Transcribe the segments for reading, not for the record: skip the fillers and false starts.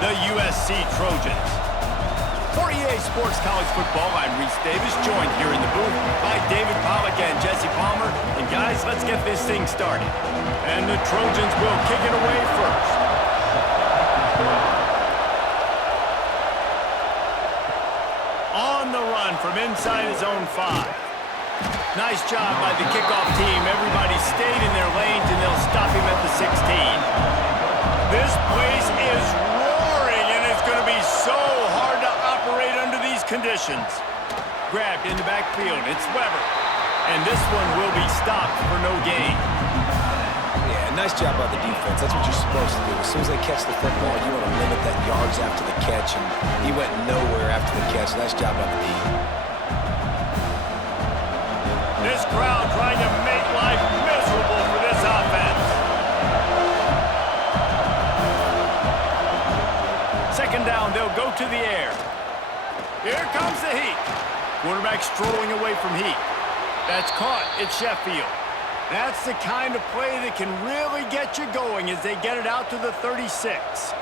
the USC Trojans. For EA Sports College Football, I'm Reese Davis, joined here in the booth by David Pollack and Jesse Palmer. And guys, let's get this thing started. And the Trojans will kick it away first. On the run from inside his own 5. Nice job by the kickoff team. Everybody stayed in their lanes, and they'll stop him at the 16. This place is roaring, and it's going to be so hard to operate under these conditions. Grabbed in the backfield. It's Weber. And this one will be stopped for no gain. Yeah, nice job by the defense. That's what you're supposed to do. As soon as they catch the football, you want to limit that yards after the catch, and he went nowhere after the catch. Nice job by the D. This crowd trying to make life miserable for this offense. Second down, they'll go to the air. Here comes the heat. Quarterback strolling away from heat. That's caught. It's Sheffield. That's the kind of play that can really get you going as they get it out to the 36.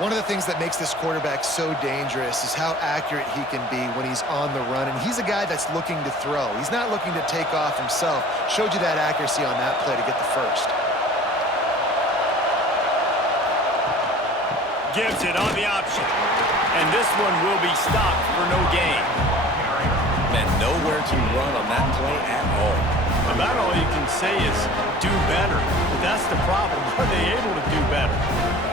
One of the things that makes this quarterback so dangerous is how accurate he can be when he's on the run. And he's a guy that's looking to throw. He's not looking to take off himself. Showed you that accuracy on that play to get the first. Gives it on the option. And this one will be stopped for no gain. And nowhere to run on that play at all. About all you can say is do better. But that's the problem. Are they able to do better?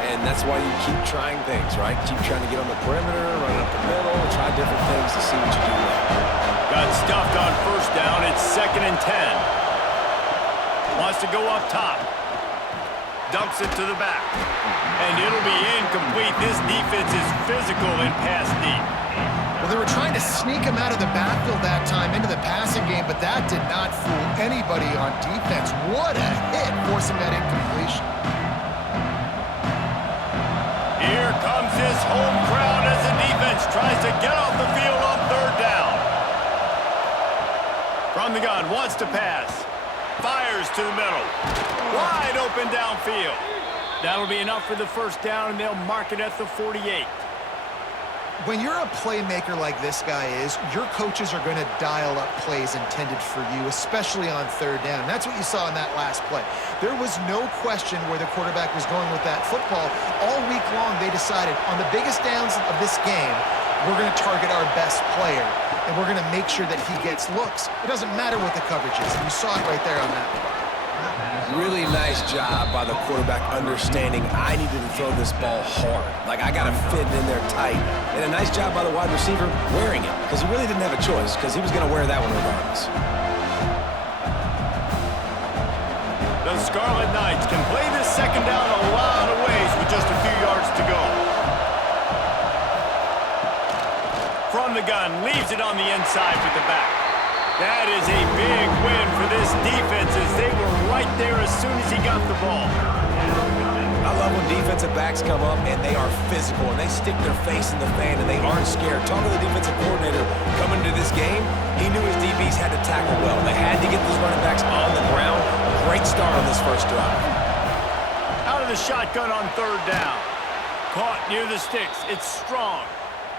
And that's why you keep trying things, right? Keep trying to get on the perimeter, run up the middle, try different things to see what you do there. Got stuffed on first down. It's 2nd and 10. Wants to go up top. Dumps it to the back. And it'll be incomplete. This defense is physical in pass deep. Well, they were trying to sneak him out of the backfield that time into the passing game, but that did not fool anybody on defense. What a hit, forcing that incompletion. Here comes this home crowd as the defense tries to get off the field on 3rd down. From the gun, wants to pass. Fires to the middle. Wide open downfield. That'll be enough for the first down, and they'll mark it at the 48. When you're a playmaker like this guy is, your coaches are going to dial up plays intended for you, especially on 3rd down. That's what you saw in that last play. There was no question where the quarterback was going with that football. All week long, they decided on the biggest downs of this game, we're going to target our best player, and we're going to make sure that he gets looks. It doesn't matter what the coverage is, and you saw it right there on that play. Really nice job by the quarterback understanding I needed to throw this ball hard. Like, I got to fit in there tight. And a nice job by the wide receiver wearing it, because he really didn't have a choice, because he was going to wear that one regardless. The Scarlet Knights can play this second down a lot of ways with just a few yards to go. From the gun, leaves it on the inside with the back. That is a big win for this defense as they were right there as soon as he got the ball. I love when defensive backs come up and they are physical and they stick their face in the fan and they aren't scared. Talking to the defensive coordinator coming into this game, he knew his DBs had to tackle well. They had to get those running backs on the ground. Great start on this first drive. Out of the shotgun on 3rd down. Caught near the sticks. It's strong.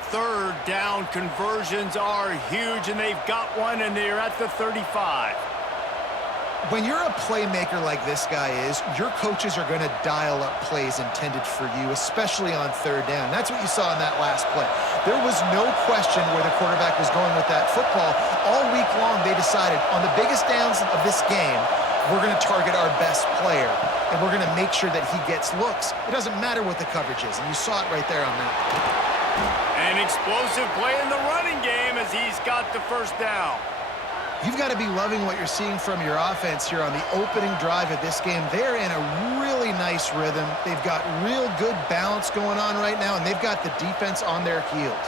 3rd down conversions are huge, and they've got one, and they're at the 35. When you're a playmaker like this guy is, your coaches are going to dial up plays intended for you, especially on 3rd down. That's what you saw in that last play. There was no question where the quarterback was going with that football. All week long, they decided on the biggest downs of this game, we're going to target our best player, and we're going to make sure that he gets looks. It doesn't matter what the coverage is, and you saw it right there on that play. An explosive play in the running game as he's got the first down. You've got to be loving what you're seeing from your offense here on the opening drive of this game. They're in a really nice rhythm. They've got real good balance going on right now, and they've got the defense on their heels.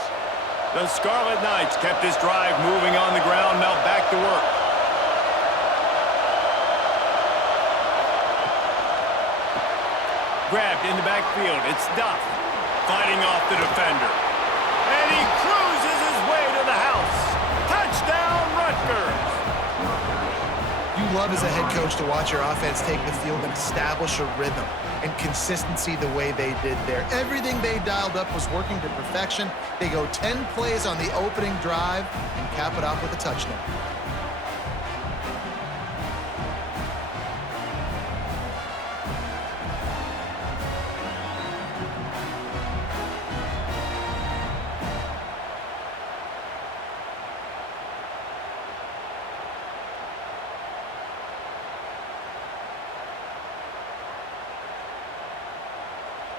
The Scarlet Knights kept this drive moving on the ground. Now back to work. Grabbed in the backfield. It's Duff fighting off the defender. And he cruises his way to the house. Touchdown, Rutgers. You love fun as a head coach to watch your offense take the field and establish a rhythm and consistency the way they did there. Everything they dialed up was working to perfection. They go 10 plays on the opening drive and cap it off with a touchdown.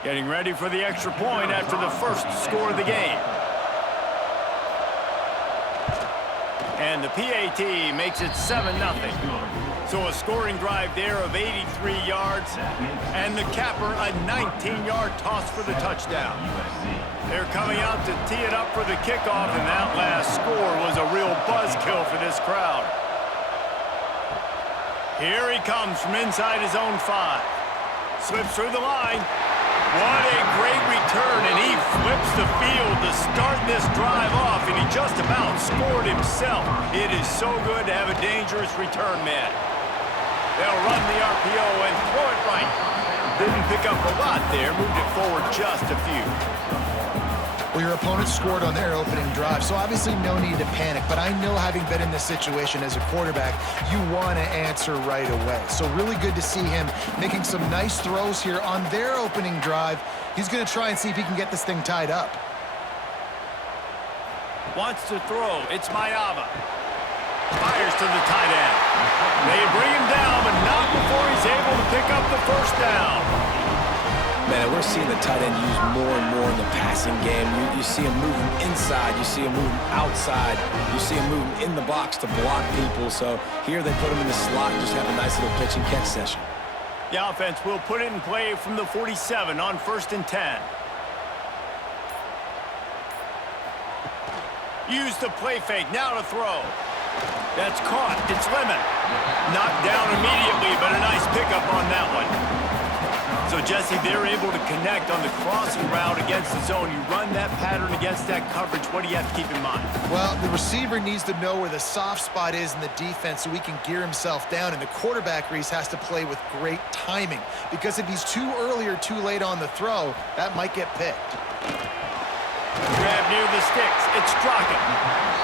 Getting ready for the extra point after the first score of the game. And the PAT makes it 7-0. So a scoring drive there of 83 yards. And the capper, a 19-yard toss for the touchdown. They're coming out to tee it up for the kickoff, and that last score was a real buzzkill for this crowd. Here he comes from inside his own 5. Slips through the line. What a great return, and he flips the field to start this drive off, and he just about scored himself. It is so good to have a dangerous return man. They'll run the RPO and throw it right. Didn't pick up a lot there, moved it forward just a few. Well, your opponent scored on their opening drive, so obviously no need to panic. But I know, having been in this situation as a quarterback, you want to answer right away. So really good to see him making some nice throws here on their opening drive. He's going to try and see if he can get this thing tied up. Wants to throw. It's Mayava. Fires to the tight end. They bring him down, but not before he's able to pick up the first down. Man, we're seeing the tight end used more and more in the passing game. You see him moving inside. You see him moving outside. You see him moving in the box to block people. So here they put him in the slot and just have a nice little pitch and catch session. The offense will put it in play from the 47 on 1st and 10. Use the play fake. Now to throw. That's caught. It's Lemon. Knocked down immediately, but a nice pickup on that one. So, Jesse, they're able to connect on the crossing route against the zone. You run that pattern against that coverage. What do you have to keep in mind? Well, the receiver needs to know where the soft spot is in the defense so he can gear himself down. And the quarterback, Reese, has to play with great timing. Because if he's too early or too late on the throw, that might get picked. Grab near the sticks. It's Straka.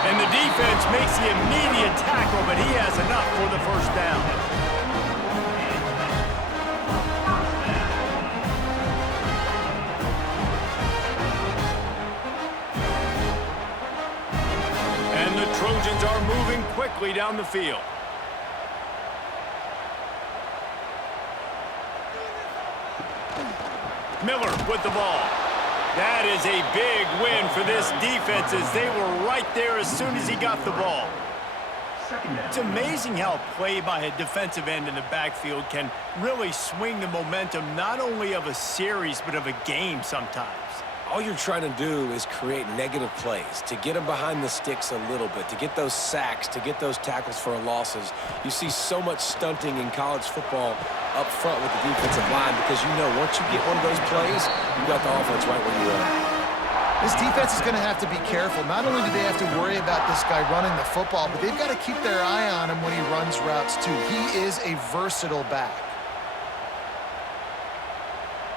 And the defense makes the immediate tackle, but he has enough for the first down. Trojans are moving quickly down the field. Miller with the ball. That is a big win for this defense, as they were right there as soon as he got the ball. It's amazing how play by a defensive end in the backfield can really swing the momentum not only of a series but of a game sometimes. All you're trying to do is create negative plays, to get them behind the sticks a little bit, to get those sacks, to get those tackles for losses. You see so much stunting in college football up front with the defensive line because you know once you get one of those plays, you got the offense right where you are. This defense is going to have to be careful. Not only do they have to worry about this guy running the football, but they've got to keep their eye on him when he runs routes too. He is a versatile back.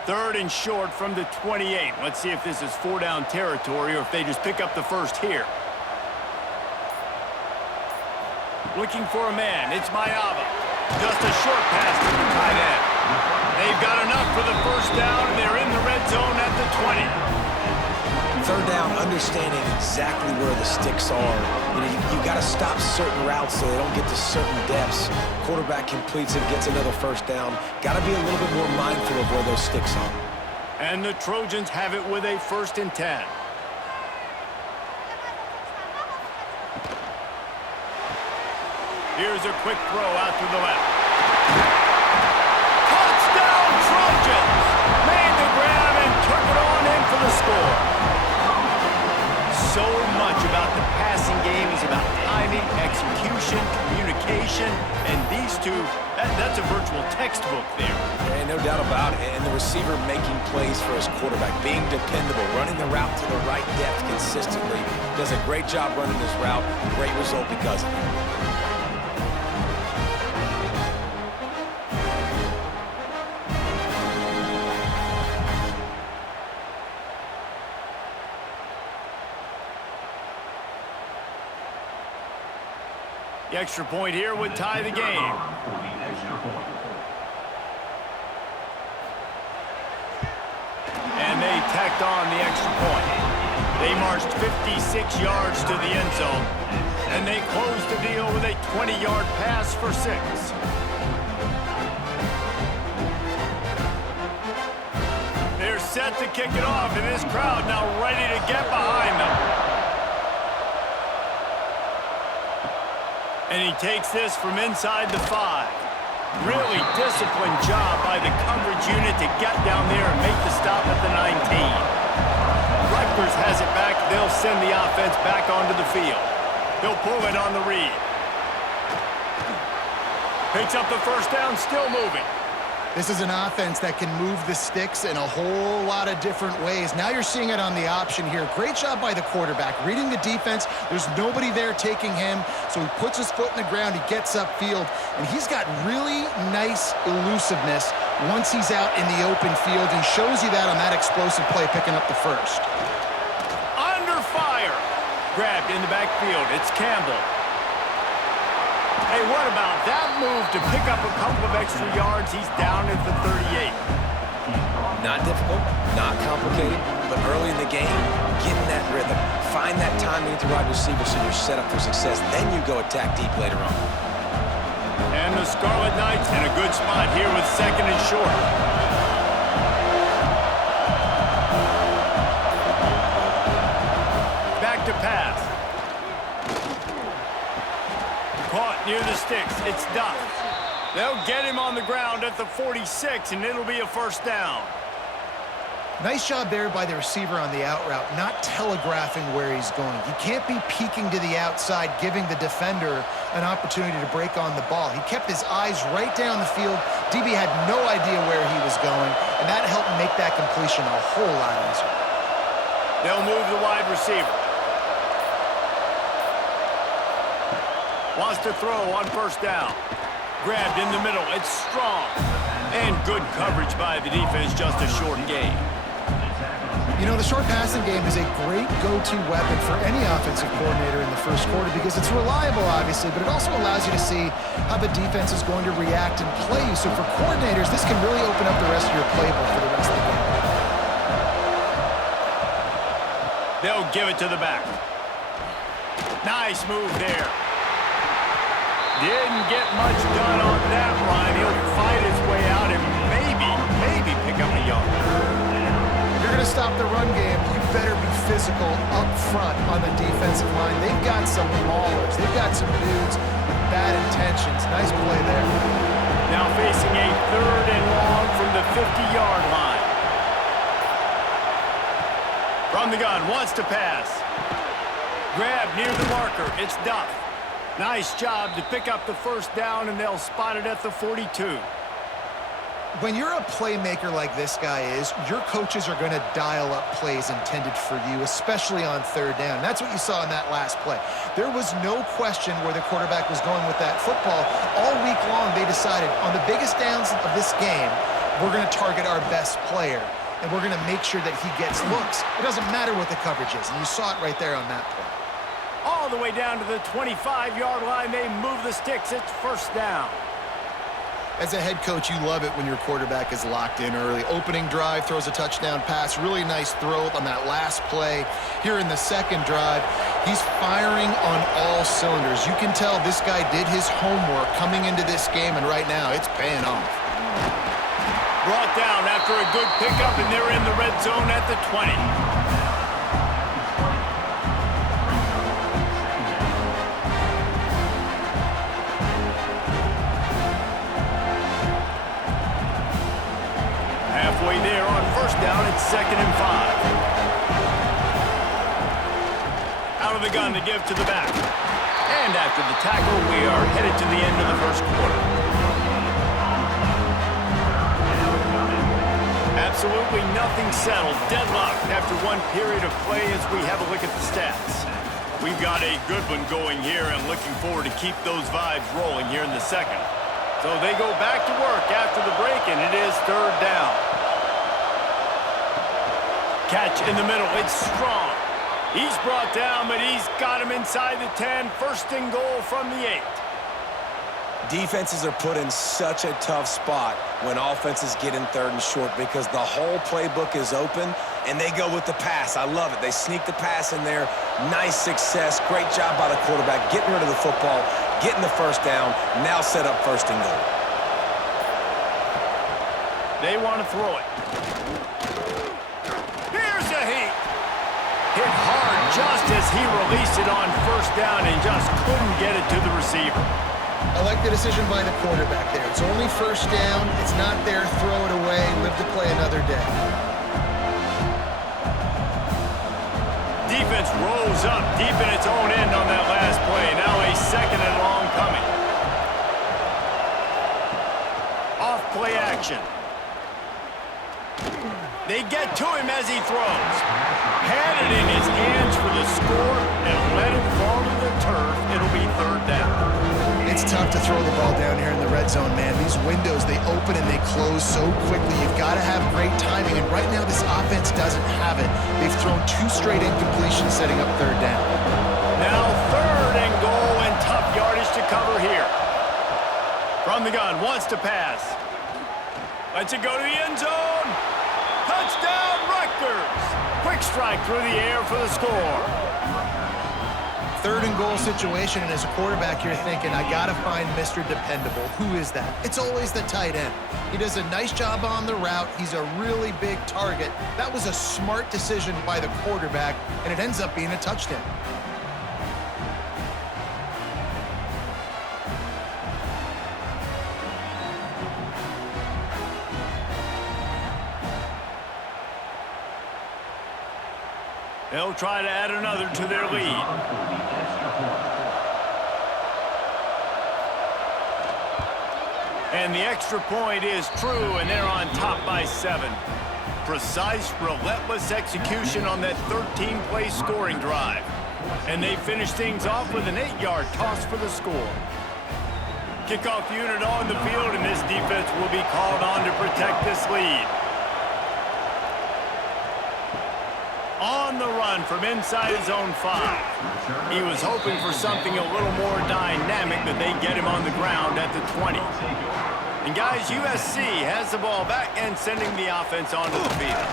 3rd and short from the 28. Let's see if this is 4-down territory or if they just pick up the first here. Looking for a man. It's Mayava. Just a short pass to the tight end. They've got enough for the first down, and they're in the red zone at the 20. 3rd down, understanding exactly where the sticks are. You got to stop certain routes so they don't get to certain depths. Quarterback completes it, gets another first down. Got to be a little bit more mindful of where those sticks are. And the Trojans have it with a 1st and 10. Here's a quick throw out to the left. Touchdown, Trojans! Made the grab and took it on in for the score. So much about the passing game is about timing, execution, communication, and these two, that's a virtual textbook there. Yeah, no doubt about it. And the receiver making plays for his quarterback, being dependable, running the route to the right depth consistently. Does a great job running his route. Great result because of it. The extra point here would tie the game. And they tacked on the extra point. They marched 56 yards to the end zone, and they closed the deal with a 20-yard pass for 6. They're set to kick it off, and this crowd now ready to get behind them. And he takes this from inside the 5. Really disciplined job by the coverage unit to get down there and make the stop at the 19. Rutgers has it back. They'll send the offense back onto the field. They'll pull it on the read. Picks up the first down, still moving. This is an offense that can move the sticks in a whole lot of different ways. Now you're seeing it on the option here. Great job by the quarterback. Reading the defense, there's nobody there taking him, so he puts his foot in the ground, he gets upfield, and he's got really nice elusiveness once he's out in the open field. He shows you that on that explosive play, picking up the first. Under fire. Grabbed in the backfield. It's Campbell. Hey, what about that move to pick up a couple of extra yards? He's down at the 38. Not difficult, not complicated, but early in the game, get in that rhythm. Find that timing at the wide receiver so you're set up for success. Then you go attack deep later on. And the Scarlet Knights in a good spot here with 2nd and short. Back to pass. Caught near the sticks. It's Duff. They'll get him on the ground at the 46, and it'll be a first down. Nice job there by the receiver on the out route, not telegraphing where he's going. You can't be peeking to the outside, giving the defender an opportunity to break on the ball. He kept his eyes right down the field. DB had no idea where he was going, and that helped make that completion a whole lot easier. They'll move the wide receiver. Wants to throw on first down. Grabbed in the middle. It's strong. And good coverage by the defense, just a short gain. You know, the short passing game is a great go-to weapon for any offensive coordinator in the first quarter because it's reliable, obviously, but it also allows you to see how the defense is going to react and play you. So for coordinators, this can really open up the rest of your playbook for the rest of the game. They'll give it to the back. Nice move there. Didn't get much done on that line. He'll fight his way out and maybe pick up a yard. If you're going to stop the run game, you better be physical up front on the defensive line. They've got some maulers. They've got some dudes with bad intentions. Nice play there. Now facing a 3rd and long from the 50-yard line. From the gun, wants to pass. Grab near the marker. It's Duff. Nice job to pick up the first down, and they'll spot it at the 42. When you're a playmaker like this guy is, your coaches are going to dial up plays intended for you, especially on 3rd down. That's what you saw in that last play. There was no question where the quarterback was going with that football. All week long, they decided on the biggest downs of this game, we're going to target our best player, and we're going to make sure that he gets looks. It doesn't matter what the coverage is, and you saw it right there on that play. All the way down to the 25-yard line, they move the sticks. It's first down. As a head coach, you love it when your quarterback is locked in early. Opening drive, throws a touchdown pass. Really nice throw on that last play. Here in the second drive, he's firing on all cylinders. You can tell this guy did his homework coming into this game, and right now it's paying off. Brought down after a good pickup, and they're in the red zone at the 20. Halfway there on first down, it's 2nd and 5. Out of the gun to give to the back. And after the tackle, we are headed to the end of the first quarter. Absolutely nothing settled. Deadlocked after one period of play as we have a look at the stats. We've got a good one going here and looking forward to keep those vibes rolling here in the second. So they go back to work after the break, and it is 3rd down. Catch in the middle. It's strong. He's brought down, but he's got him inside the 10. 1st and goal from the 8. Defenses are put in such a tough spot when offenses get in 3rd and short because the whole playbook is open, and they go with the pass. I love it. They sneak the pass in there. Nice success. Great job by the quarterback getting rid of the football, getting the first down, now set up 1st and goal. They want to throw it. Here's a heat. Hit hard just as he released it on 1st down and just couldn't get it to the receiver. I like the decision by the quarterback there. It's only 1st down. It's not there. Throw it away. Live to play another day. Defense rolls up deep in its own end on that last play. Now a 2nd and long coming. Off play action. They get to him as he throws. Had it in his hands for the score and let it fall to the turf. It'll be 3rd down. It's tough to throw the ball down here in the red zone, man. These windows, they open and they close so quickly. You've got to have great timing, and right now this offense doesn't have it. They've thrown 2 straight incompletions setting up 3rd down. Now 3rd and goal, and tough yardage to cover here. From the gun, wants to pass. Lets it go to the end zone. Touchdown, Rutgers. Quick strike through the air for the score. 3rd and goal situation, and as a quarterback, you're thinking, I got to find Mr. Dependable. Who is that? It's always the tight end. He does a nice job on the route. He's a really big target. That was a smart decision by the quarterback, and it ends up being a touchdown. They'll try to add another to their lead. And the extra point is true, and they're on top by 7. Precise, relentless execution on that 13-play scoring drive. And they finish things off with an 8-yard toss for the score. Kickoff unit on the field, and this defense will be called on to protect this lead. On the run from inside his own 5. He was hoping for something a little more dynamic, but they get him on the ground at the 20. And guys, USC has the ball back and sending the offense onto the field.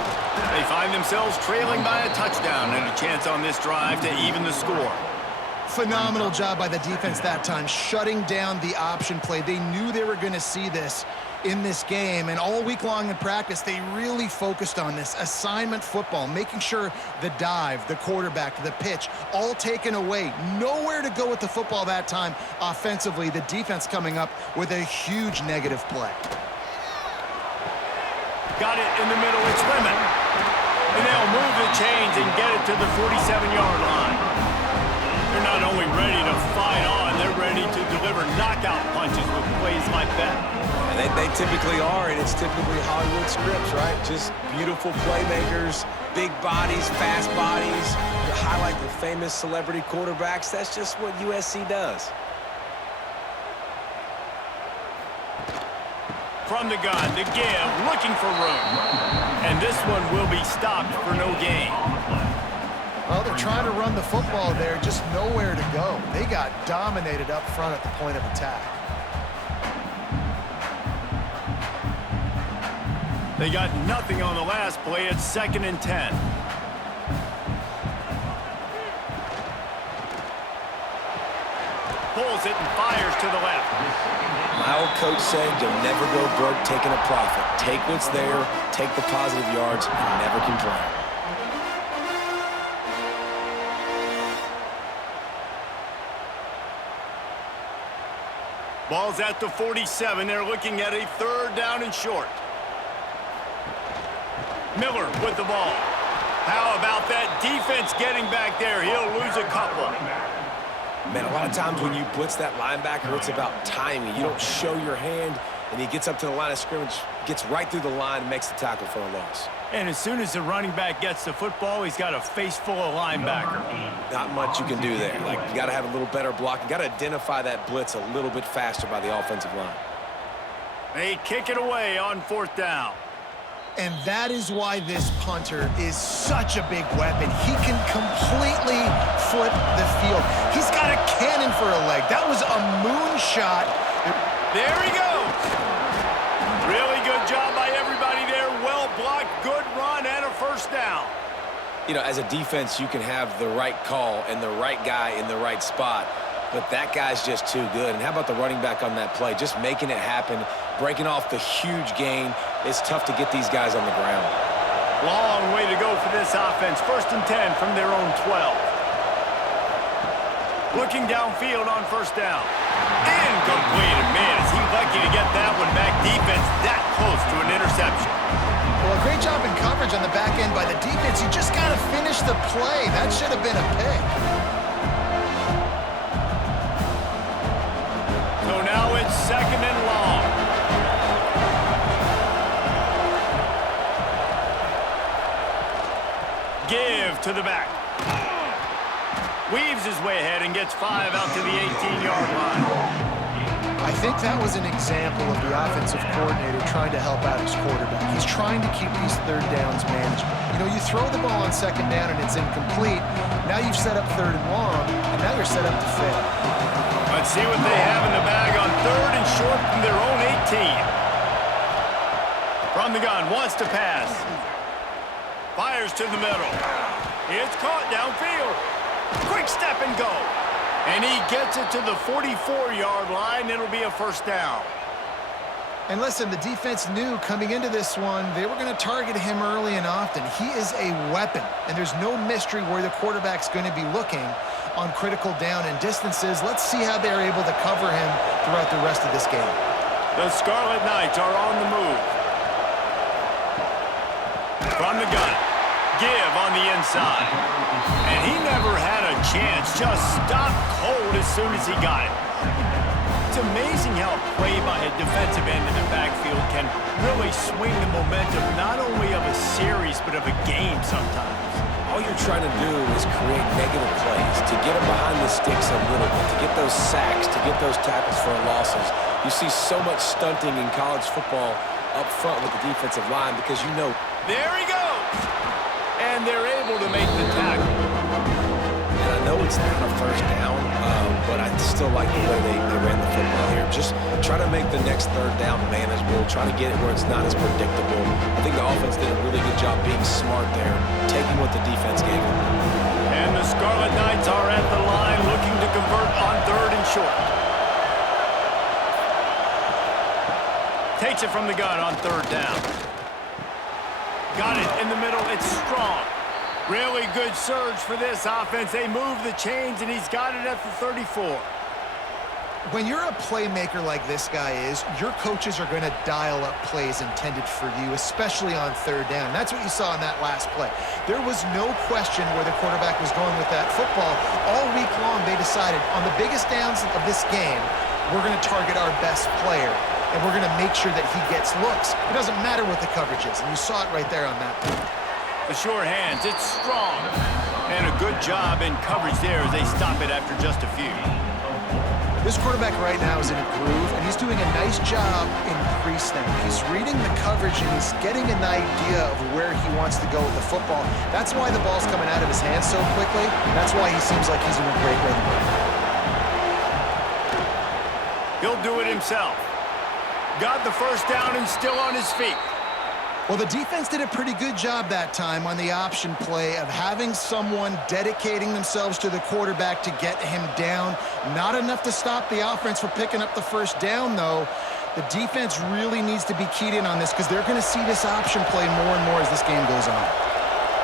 They find themselves trailing by a touchdown and a chance on this drive to even the score. Phenomenal job by the defense that time, shutting down the option play. They knew they were going to see this in this game, and all week long in practice, they really focused on this assignment football, making sure the dive, the quarterback, the pitch, all taken away. Nowhere to go with the football that time offensively. The defense coming up with a huge negative play. Got it in the middle, it's Lemon. And they'll move the chains and get it to the 47-yard line. They're not only ready to fight on, they're ready to deliver knockout punches with plays like that. And they typically are, and it's typically Hollywood scripts, right? Just beautiful playmakers, big bodies, fast bodies. To highlight the famous celebrity quarterbacks, that's just what USC does. From the gun, the give, looking for room. And this one will be stopped for no gain. Well, they're trying to run the football there, just nowhere to go. They got dominated up front at the point of attack. They got nothing on the last play. It's 2nd and 10. Pulls it and fires to the left. My old coach said, you'll never go broke taking a profit. Take what's there, take the positive yards, and never complain. Ball's at the 47. They're looking at a 3rd down and short. Miller with the ball. How about that defense getting back there? He'll lose a couple. Man, a lot of times when you blitz that linebacker, it's about timing. You don't show your hand, and he gets up to the line of scrimmage, gets right through the line, and makes the tackle for a loss. And as soon as the running back gets the football, he's got a face full of linebacker. Not much you can do there. Like, you got to have a little better block. You got to identify that blitz a little bit faster by the offensive line. They kick it away on 4th down. And that is why this punter is such a big weapon. He can completely flip the field. He's got a cannon for a leg. That was a moonshot. There he goes. Really good job by everybody there. Well blocked, good run, and a first down. You know, as a defense, you can have the right call and the right guy in the right spot, but that guy's just too good. And how about the running back on that play? Just making it happen, breaking off the huge gain. It's tough to get these guys on the ground. Long way to go for this offense. 1st and 10 from their own 12. Looking downfield on first down. Incomplete. And man, is he lucky to get that one back. Defense that close to an interception. Well, a great job in coverage on the back end by the defense. You just got to finish the play. That should have been a pick. So now it's 2nd and long. Give to the back. Weaves his way ahead and gets 5 out to the 18-yard line. I think that was an example of the offensive coordinator trying to help out his quarterback. He's trying to keep these third downs manageable. You know, you throw the ball on 2nd down and it's incomplete. Now you've set up 3rd and long, and now you're set up to fail. Let's see what they have in the bag on 3rd and short from their own 18. From the gun, wants to pass. Fires to the middle. It's caught downfield. Quick step and go. And he gets it to the 44-yard line. It'll be a first down. And listen, the defense knew coming into this one, they were going to target him early and often. He is a weapon, and there's no mystery where the quarterback's going to be looking on critical down and distances. Let's see how they're able to cover him throughout the rest of this game. The Scarlet Knights are on the move. From the gun. Give on the inside. And he never had a chance. Just stopped cold as soon as he got it. It's amazing how a play by a defensive end in the backfield can really swing the momentum not only of a series but of a game sometimes. All you're trying to do is create negative plays, to get them behind the sticks a little bit, to get those sacks, to get those tackles for losses. You see so much stunting in college football up front with the defensive line because you know. There he goes! And they're able to make the tackle. And I know it's not a first down, but I still like the way they ran the football here. Just try to make the next 3rd down manageable, try to get it where it's not as predictable. I think the offense did a really good job being smart there, taking what the defense gave them. And the Scarlet Knights are at the line looking to convert on 3rd and short. Takes it from the gun on 3rd down. Got it in the middle. It's strong. Really good surge for this offense. They move the chains, and he's got it at the 34. When you're a playmaker like this guy is, your coaches are going to dial up plays intended for you, especially on 3rd down. That's what you saw in that last play. There was no question where the quarterback was going with that football. All week long, they decided on the biggest downs of this game, we're going to target our best player. And we're going to make sure that he gets looks. It doesn't matter what the coverage is, and you saw it right there on that play. The short hands, it's strong. And a good job in coverage there as they stop it after just a few. This quarterback right now is in a groove, and he's doing a nice job in pre-snap. He's reading the coverage, and he's getting an idea of where he wants to go with the football. That's why the ball's coming out of his hands so quickly. That's why he seems like he's in a great rhythm. He'll do it himself. Got the first down and still on his feet. Well, the defense did a pretty good job that time on the option play of having someone dedicating themselves to the quarterback to get him down. Not enough to stop the offense from picking up the first down, though. The defense really needs to be keyed in on this because they're going to see this option play more and more as this game goes on.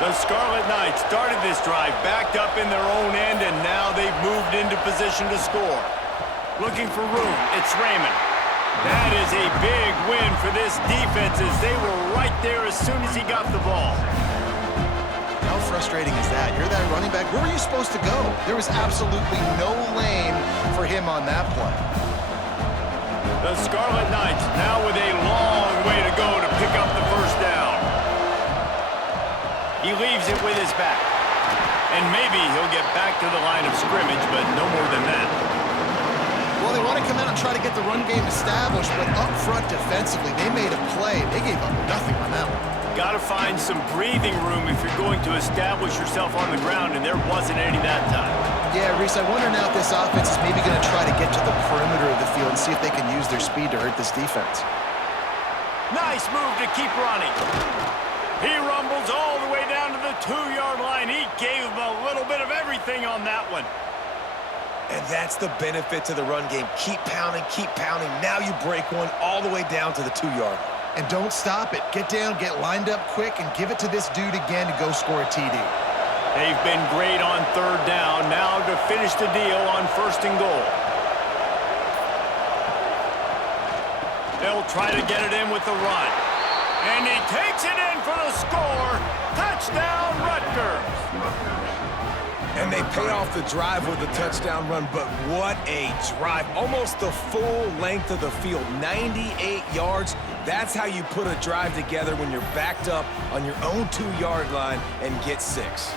The Scarlet Knights started this drive backed up in their own end, and now they've moved into position to score. Looking for room. It's Raymond. That is a big win for this defense as they were right there as soon as he got the ball. How frustrating is that? You're that running back. Where were you supposed to go? There was absolutely no lane for him on that play. The Scarlet Knights now with a long way to go to pick up the first down. He leaves it with his back. And maybe he'll get back to the line of scrimmage, but no more than that. Well, they want to come out and try to get the run game established, but up front defensively, they made a play. They gave up nothing on that one. Got to find some breathing room if you're going to establish yourself on the ground, and there wasn't any that time. Yeah, Reese, I wonder now if this offense is maybe going to try to get to the perimeter of the field and see if they can use their speed to hurt this defense. Nice move to keep running. He rumbles all the way down to the 2-yard line. He gave him a little bit of everything on that one. And that's the benefit to the run game. Keep pounding, keep pounding. Now you break one all the way down to the 2-yard line. And don't stop it. Get down, get lined up quick, and give it to this dude again to go score a TD. They've been great on 3rd down. Now to finish the deal on 1st and goal. They'll try to get it in with the run. And he takes it in for the score. Touchdown, Rutgers. And they pay off the drive with a touchdown run, but what a drive. Almost the full length of the field, 98 yards. That's how you put a drive together when you're backed up on your own 2-yard line and get 6.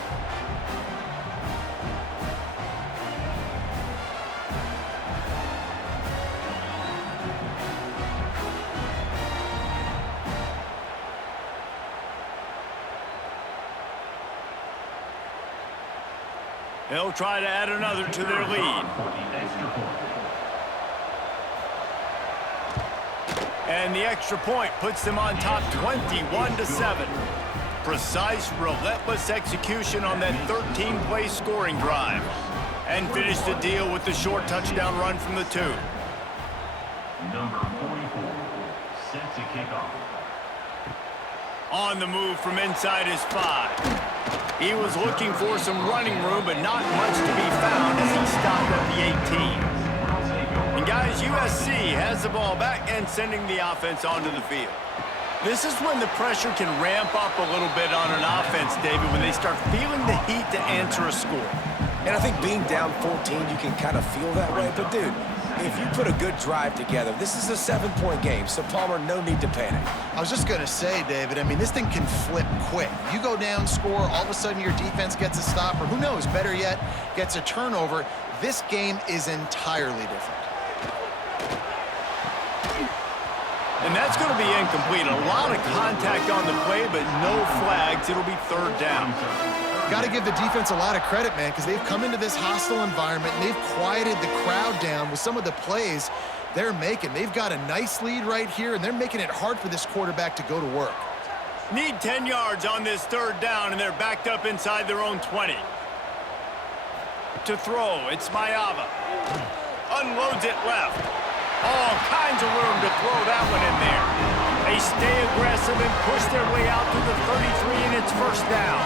They'll try to add another to their lead. And the extra point puts them on top 21-7. Precise, relentless execution on that 13-play scoring drive. And finish the deal with the short touchdown run from the 2. Number 44, set to kick off. On the move from inside his 5. He was looking for some running room, but not much to be found as he stopped at the 18. And guys, USC has the ball back and sending the offense onto the field. This is when the pressure can ramp up a little bit on an offense, David, when they start feeling the heat to answer a score. And I think being down 14, you can kind of feel that way. But, dude, if you put a good drive together, this is a 7-point game, so Palmer, no need to panic. I was just going to say, David, I mean, this thing can flip quick. You go down, score, all of a sudden your defense gets a stop, or who knows, better yet, gets a turnover. This game is entirely different. And that's going to be incomplete. A lot of contact on the play, but no flags. It'll be 3rd down. Got to give the defense a lot of credit, man, because they've come into this hostile environment and they've quieted the crowd down with some of the plays they're making. They've got a nice lead right here, and they're making it hard for this quarterback to go to work. Need 10 yards on this 3rd down, and they're backed up inside their own 20. To throw, it's Mayava. Unloads it left. All kinds of room to throw that one in there. They stay aggressive and push their way out to the 33, and it's 1st down.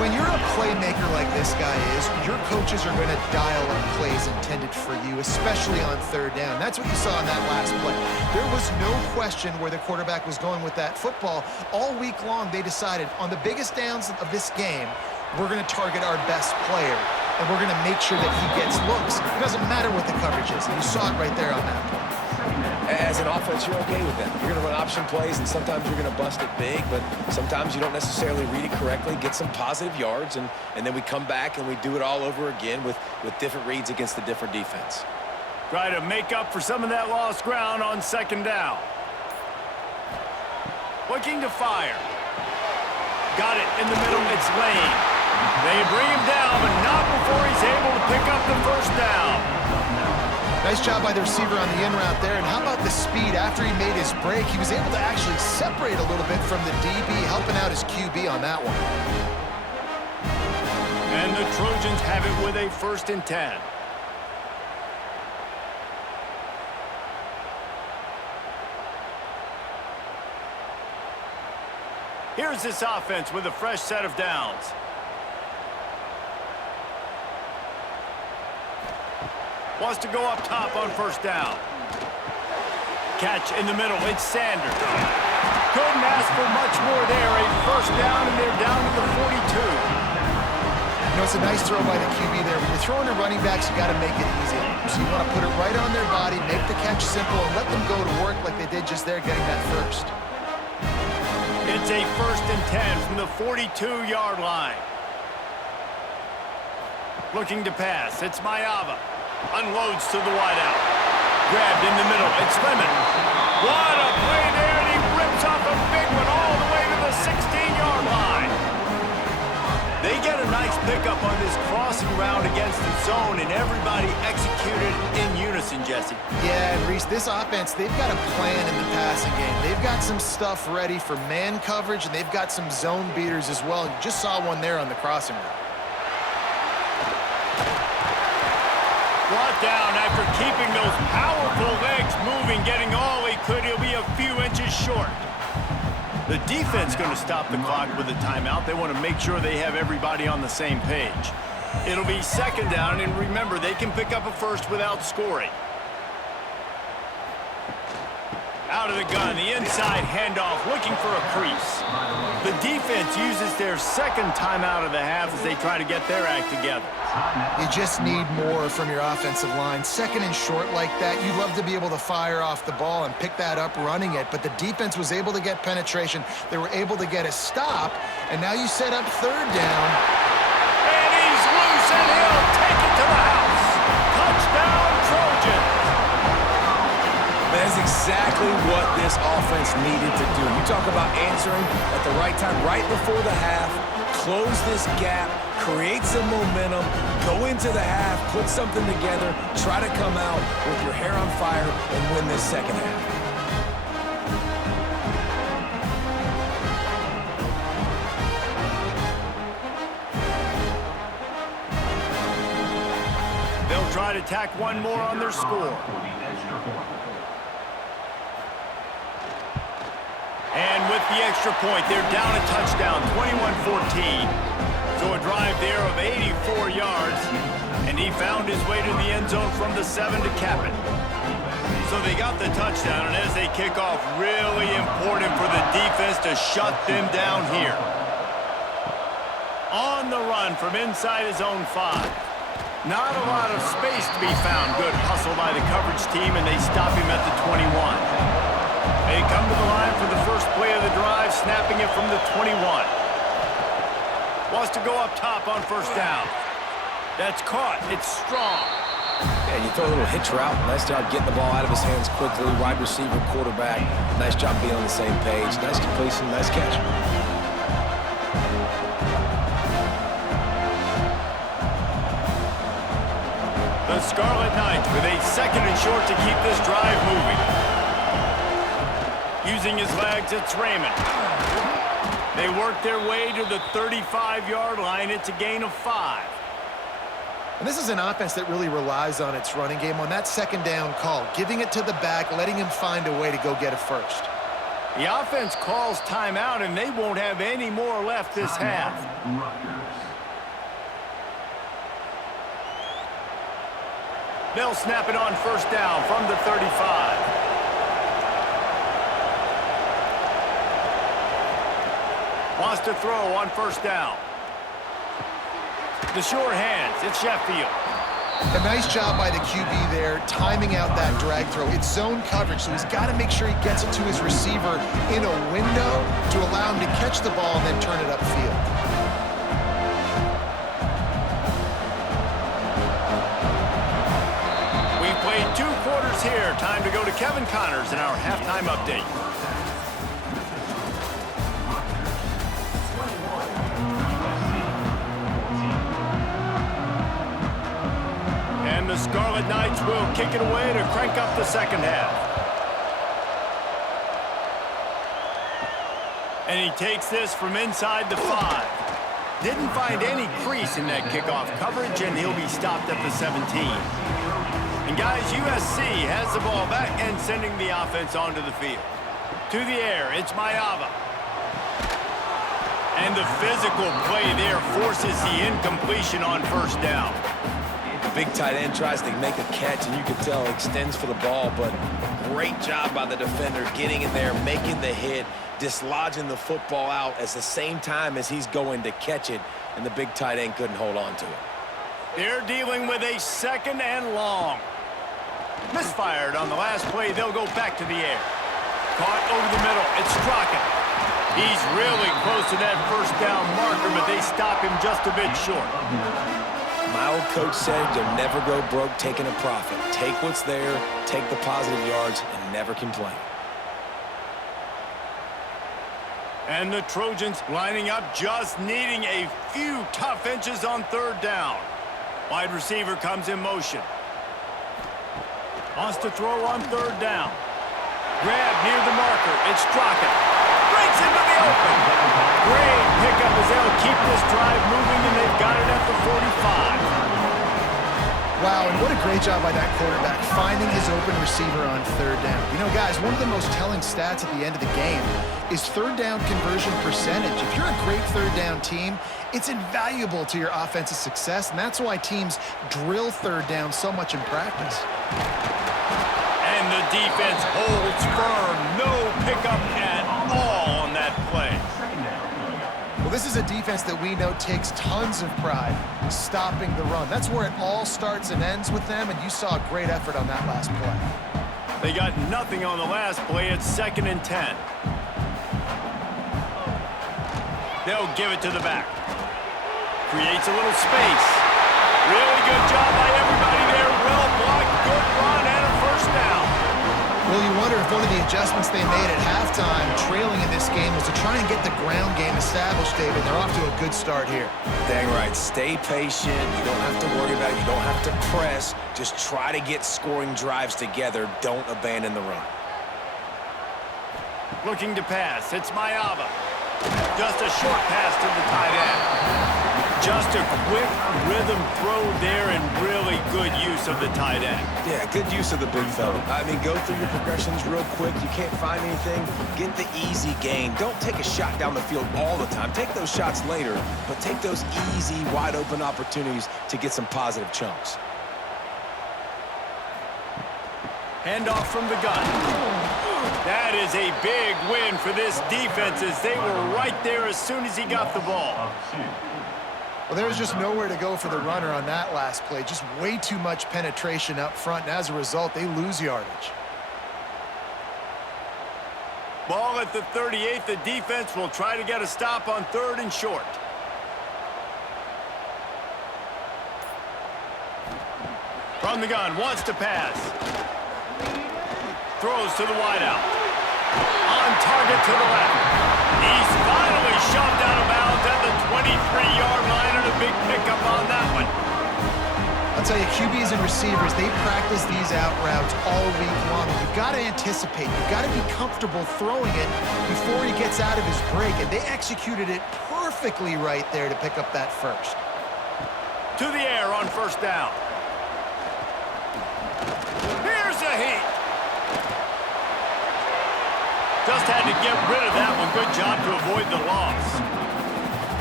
When you're a playmaker like this guy is, your coaches are going to dial up plays intended for you, especially on 3rd down. That's what you saw in that last play. There was no question where the quarterback was going with that football. All week long, they decided on the biggest downs of this game, we're going to target our best player, and we're going to make sure that he gets looks. It doesn't matter what the coverage is. You saw it right there on that play. As an offense, you're okay with that. You're going to run option plays, and sometimes you're going to bust it big, but sometimes you don't necessarily read it correctly, get some positive yards, and then we come back and we do it all over again with different reads against the different defense. Try to make up for some of that lost ground on 2nd down. Looking to fire. Got it in the middle. It's Lane. They bring him down, but not before he's able to pick up the 1st down. Nice job by the receiver on the in route there. And how about the speed after he made his break? He was able to actually separate a little bit from the DB, helping out his QB on that one. And the Trojans have it with a 1st and 10. Here's this offense with a fresh set of downs. Wants to go up top on 1st down. Catch in the middle. It's Sanders. Couldn't ask for much more there. A 1st down, and they're down to the 42. You know, it's a nice throw by the QB there. When you're throwing to running backs, you got to make it easy. So you want to put it right on their body, make the catch simple, and let them go to work like they did just there, getting that 1st. It's a 1st and 10 from the 42-yard line. Looking to pass. It's Mayava. Unloads to the wideout. Grabbed in the middle. It's Lemon. What a play there, and he rips off a big one all the way to the 16-yard line. They get a nice pickup on this crossing route against the zone, and everybody executed in unison, Jesse. Yeah, and Reese, this offense, they've got a plan in the passing game. They've got some stuff ready for man coverage, and they've got some zone beaters as well. And you just saw one there on the crossing route. Brought down after keeping those powerful legs moving, getting all he could. He'll be a few inches short. The defense going to stop the clock with a timeout. They want to make sure they have everybody on the same page. It'll be second down, and remember, they can pick up a first without scoring. Out of the gun, the inside handoff, looking for a crease. The defense uses their second timeout of the half as they try to get their act together. You just need more from your offensive line. Second and short like that, you'd love to be able to fire off the ball and pick that up running it, but the defense was able to get penetration. They were able to get a stop, and now you set up third down. And he's loose, and he'll take it to the house. Touchdown, Trojans. That's exactly what this offense needed to do. You talk about answering at the right time, right before the half, close this gap, create some momentum, go into the half, put something together, try to come out with your hair on fire and win this second half. They'll try to tack one more on their score. And with the extra point, they're down a touchdown, 21-14. So a drive there of 84 yards, and he found his way to the end zone from the 7 to cap it. So they got the touchdown, and as they kick off, really important for the defense to shut them down here. On the run from inside his own 5. Not a lot of space to be found. Good hustle by the coverage team, and they stop him at the 21. They come to the line for the first play of the drive, snapping it from the 21. Wants to go up top on first down. That's caught. It's strong. And you throw a little hitch route. Nice job getting the ball out of his hands quickly. Wide receiver, quarterback. Nice job being on the same page. Nice completion, nice catch. The Scarlet Knights with a second and short to keep this drive moving. Using his legs, it's Raymond. They work their way to the 35-yard line. It's a gain of 5. And this is an offense that really relies on its running game on that second down call, giving it to the back, letting him find a way to go get a first. The offense calls timeout, and they won't have any more left this half. They'll snap it on first down from the 35. Wants to throw on first down. The short hands, it's Sheffield. A nice job by the QB there, timing out that drag throw. It's zone coverage, so he's got to make sure he gets it to his receiver in a window to allow him to catch the ball and then turn it upfield. We've played 2 quarters here. Time to go to Kevin Connors in our halftime update. The Scarlet Knights will kick it away to crank up the second half. And he takes this from inside the 5. Didn't find any crease in that kickoff coverage, and he'll be stopped at the 17. And guys, USC has the ball back and sending the offense onto the field. To the air, it's Mayava. And the physical play there forces the incompletion on first down. Big tight end tries to make a catch, and you can tell extends for the ball, but great job by the defender getting in there, making the hit, dislodging the football out at the same time as he's going to catch it, and the big tight end couldn't hold on to it. They're dealing with a second and long. Misfired on the last play. They'll go back to the air. Caught over the middle. It's Strachan. He's really close to that first down marker, but they stop him just a bit short. My old coach said you'll never go broke taking a profit. Take what's there, take the positive yards, and never complain. And the Trojans lining up, just needing a few tough inches on third down. Wide receiver comes in motion. Wants to throw on third down. Grab near the marker. It's Straka. Breaks into the open. Great pickup as they'll keep this drive moving, and they've got it at the 45. Wow, and what a great job by that quarterback finding his open receiver on third down. You know, guys, one of the most telling stats at the end of the game is third down conversion percentage. If you're a great third down team, it's invaluable to your offensive success, and that's why teams drill third down so much in practice. And the defense holds firm. No pickup at all on that play. Well, this is a defense that we know takes tons of pride stopping the run. That's where it all starts and ends with them, and you saw a great effort on that last play. They got nothing on the last play. It's 2nd and 10. They'll give it to the back. Creates a little space. Really good job by everybody there. Well blocked, good run, and a first down. Well, you wonder if one of the adjustments they made at halftime, trailing in this game, was to try and get the ground game established, David. They're off to a good start here. Dang right. Stay patient. You don't have to worry about it. You don't have to press. Just try to get scoring drives together. Don't abandon the run. Looking to pass. It's Mayava. Just a short pass to the tight end. Just a quick rhythm throw there and really good use of the tight end. Yeah, good use of the big fella. I mean, go through your progressions real quick. You can't find anything. Get the easy gain. Don't take a shot down the field all the time. Take those shots later, but take those easy, wide-open opportunities to get some positive chunks. Handoff from the gun. That is a big win for this defense as they were right there as soon as he got the ball. Well, there was just nowhere to go for the runner on that last play. Just way too much penetration up front, and as a result, they lose yardage. Ball at the 38. The defense will try to get a stop on 3rd and short. From the gun, wants to pass. Throws to the wideout. On target to the left. He's finally shoved out of bounds at the 23-yard line, and a big pickup on that one. I'll tell you, QBs and receivers, they practice these out routes all week long. You've got to anticipate. You've got to be comfortable throwing it before he gets out of his break, and they executed it perfectly right there to pick up that first. To the air on first down. Here's a heat. Just had to get rid of that one. Good job to avoid the loss.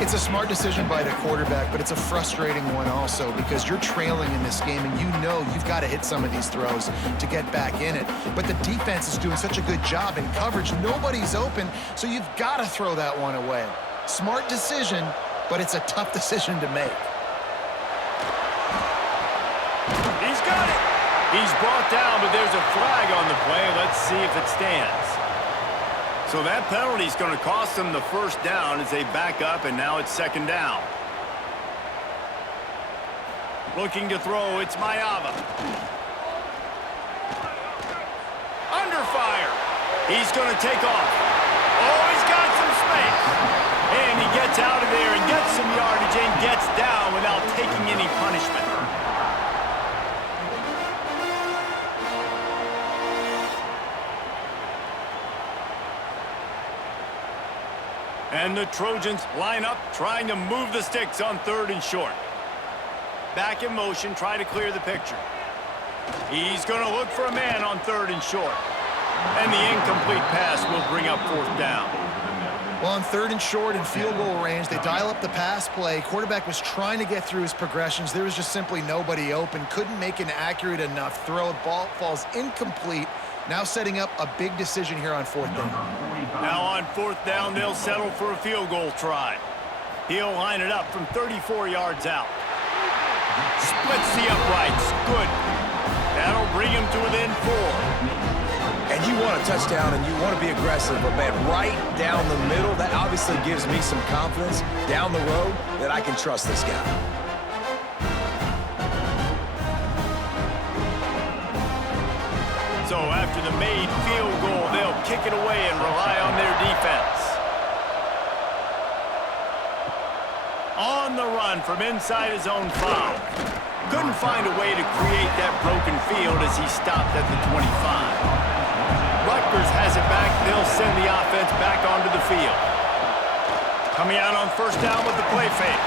It's a smart decision by the quarterback, but it's a frustrating one also because you're trailing in this game, and you know you've got to hit some of these throws to get back in it. But the defense is doing such a good job in coverage. Nobody's open, so you've got to throw that one away. Smart decision, but it's a tough decision to make. He's got it. He's brought down, but there's a flag on the play. Let's see if it stands. So that penalty is going to cost them the first down as they back up, and now it's 2nd down. Looking to throw, it's Mayava. Under fire. He's going to take off. Oh, he's got some space. And he gets out of there and gets some yardage and gets down without taking any punishment. And the Trojans line up, trying to move the sticks on 3rd and short. Back in motion, try to clear the picture. He's going to look for a man on 3rd and short. And the incomplete pass will bring up 4th down. Well, on 3rd and short in field goal range, they dial up the pass play. Quarterback was trying to get through his progressions. There was just simply nobody open. Couldn't make an accurate enough throw. The ball falls incomplete. Now setting up a big decision here on 4th down. Now on 4th down, they'll settle for a field goal try. He'll line it up from 34 yards out. Splits the uprights. Good. That'll bring him to within 4. And you want a touchdown and you want to be aggressive, but man, right down the middle, that obviously gives me some confidence down the road that I can trust this guy. So after the made field goal, they'll kick it away and rely on their defense. On the run from inside his own 5. Couldn't find a way to create that broken field as he stopped at the 25. Rutgers has it back. They'll send the offense back onto the field. Coming out on first down with the play fake.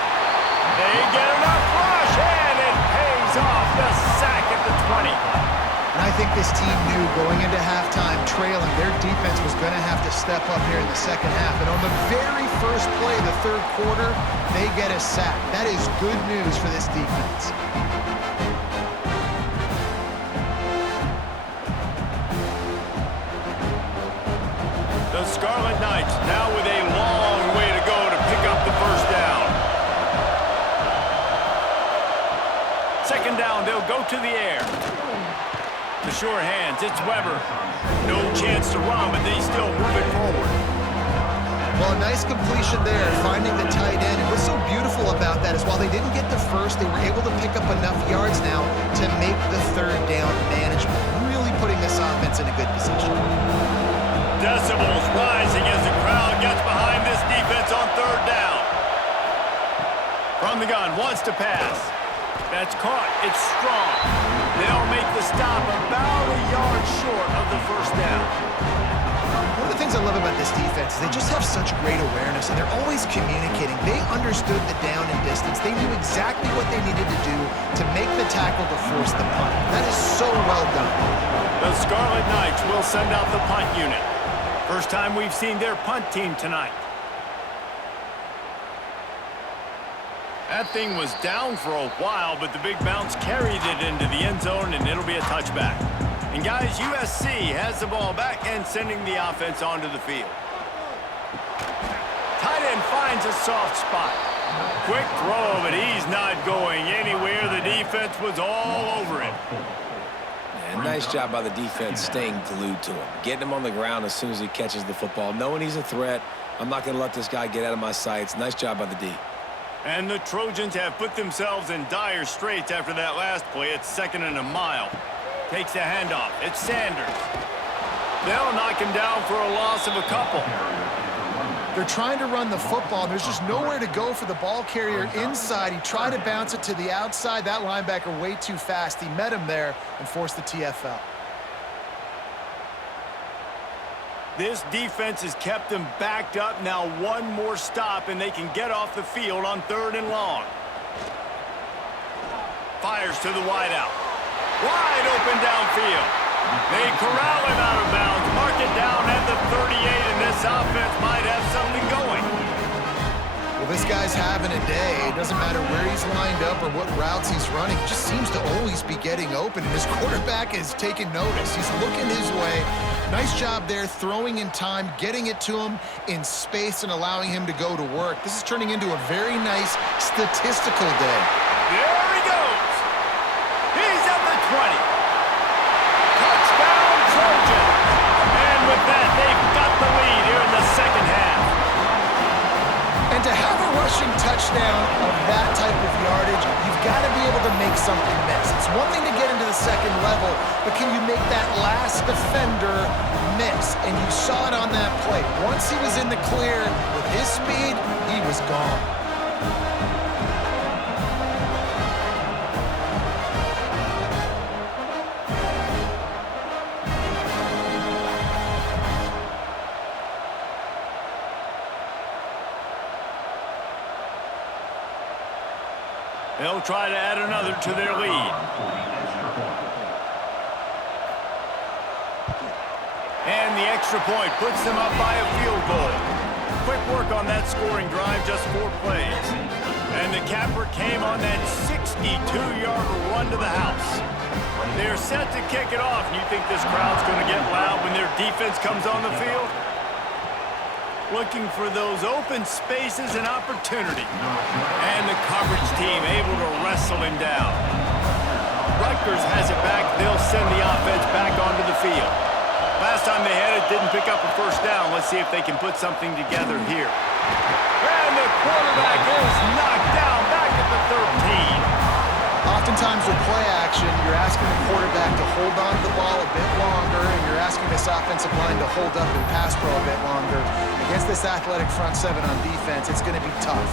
They get enough rush, and it pays off. The sack at the 20. And I think this team knew going into halftime trailing, their defense was going to have to step up here in the second half. And on the very first play of the third quarter, they get a sack. That is good news for this defense. The Scarlet Knights now with a long way to go to pick up the first down. Second down, they'll go to the air. The sure hands, it's Weber. No chance to run, but they still move it forward. Well, a nice completion there, finding the tight end. And what's so beautiful about that is while they didn't get the first, they were able to pick up enough yards now to make the third down manageable. Really putting this offense in a good position. Decibels rising as the crowd gets behind this defense on third down. From the gun, wants to pass. That's caught. It's strong. They'll make the stop about a yard short of the first down. One of the things I love about this defense is they just have such great awareness, and they're always communicating. They understood the down and distance. They knew exactly what they needed to do to make the tackle to force the punt. That is so well done. The Scarlet Knights will send out the punt unit. First time we've seen their punt team tonight. That thing was down for a while, but the big bounce carried it into the end zone, and it'll be a touchback. And guys, USC has the ball back and sending the offense onto the field. Tight end finds a soft spot. Quick throw, but he's not going anywhere. The defense was all over it. And nice job by the defense staying glued to him. Getting him on the ground as soon as he catches the football. Knowing he's a threat, I'm not going to let this guy get out of my sights. Nice job by the D. And the Trojans have put themselves in dire straits after that last play. It's 2nd and a mile. Takes the handoff. It's Sanders. They'll knock him down for a loss of a couple. They're trying to run the football, and there's just nowhere to go for the ball carrier inside. He tried to bounce it to the outside. That linebacker way too fast. He met him there and forced the TFL. This defense has kept them backed up. Now one more stop, and they can get off the field on 3rd and long. Fires to the wideout. Wide open downfield. They corral him out of bounds. Mark it down at the 38, and this offense might have something going. Well, this guy's having a day. It doesn't matter where he's lined up or what routes he's running. He just seems to always be getting open, and his quarterback is taking notice. He's looking his way. Nice job there, throwing in time, getting it to him in space and allowing him to go to work. This is turning into a very nice statistical day. There he goes. He's at the 20. Touchdown, Trojans. And with that, they've got the lead here in the second half. And to have a rushing touchdown of that type of yardage, you've got to be able to make something miss. It's one thing to get into the second level, but can you make that last defender miss? And you saw it on that play. Once he was in the clear with his speed, he was gone. They'll try to add another to their lead. And the extra point puts them up by a field goal. Quick work on that scoring drive, just 4 plays. And the capper came on that 62-yard run to the house. They're set to kick it off. You think this crowd's going to get loud when their defense comes on the field? Looking for those open spaces and opportunity. And the coverage team able to wrestle him down. Rutgers has it back. They'll send the offense back onto the field. Last time they had it, didn't pick up a first down. Let's see if they can put something together here. And the quarterback is knocked down back at the 13. Oftentimes with play action, you're asking the quarterback to hold on to the ball a bit longer, and you're asking this offensive line to hold up and pass pro a bit longer. Against this athletic front seven on defense, it's going to be tough.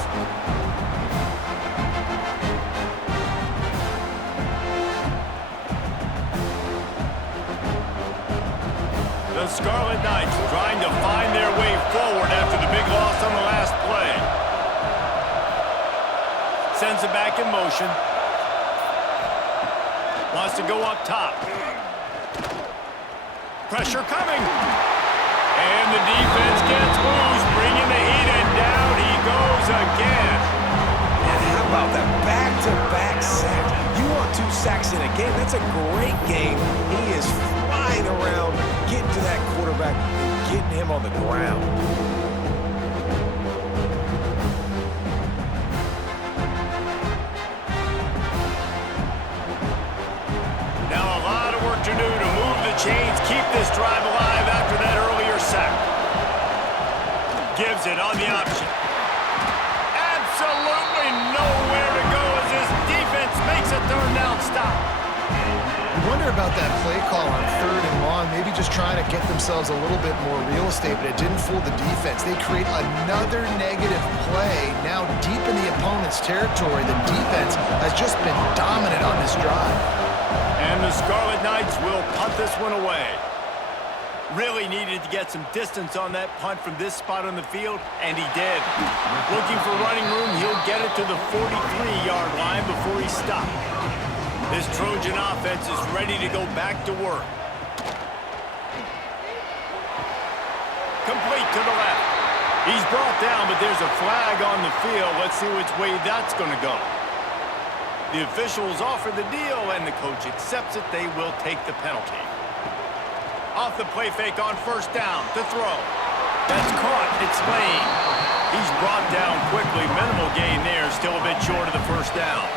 The Scarlet Knights trying to find their way forward after the big loss on the last play. Sends it back in motion. Wants to go up top. Pressure coming. And the defense gets loose, bringing the heat, and down he goes again. And how about that back-to-back sack? You want 2 sacks in a game? That's a great game. He is flying around, getting to that quarterback, and getting him on the ground. Now a lot of work to do to move the chains, keep this drive alive after that earlier sack. Gives it on the option. Absolutely nowhere to go as his defense makes a third down stop. You wonder about that play call on 3rd and long, maybe just trying to get themselves a little bit more real estate, but it didn't fool the defense. They create another negative play. Now deep in the opponent's territory, the defense has just been dominant on this drive. And the Scarlet Knights will punt this one away. Really needed to get some distance on that punt from this spot on the field, and he did. Looking for running room, he'll get it to the 43-yard line before he stopped. This Trojan offense is ready to go back to work. Complete to the left. He's brought down, but there's a flag on the field. Let's see which way that's going to go. The officials offer the deal, and the coach accepts it. They will take the penalty. Off the play fake on 1st down to throw. That's caught. It's Lane. He's brought down quickly. Minimal gain there. Still a bit short of the 1st down.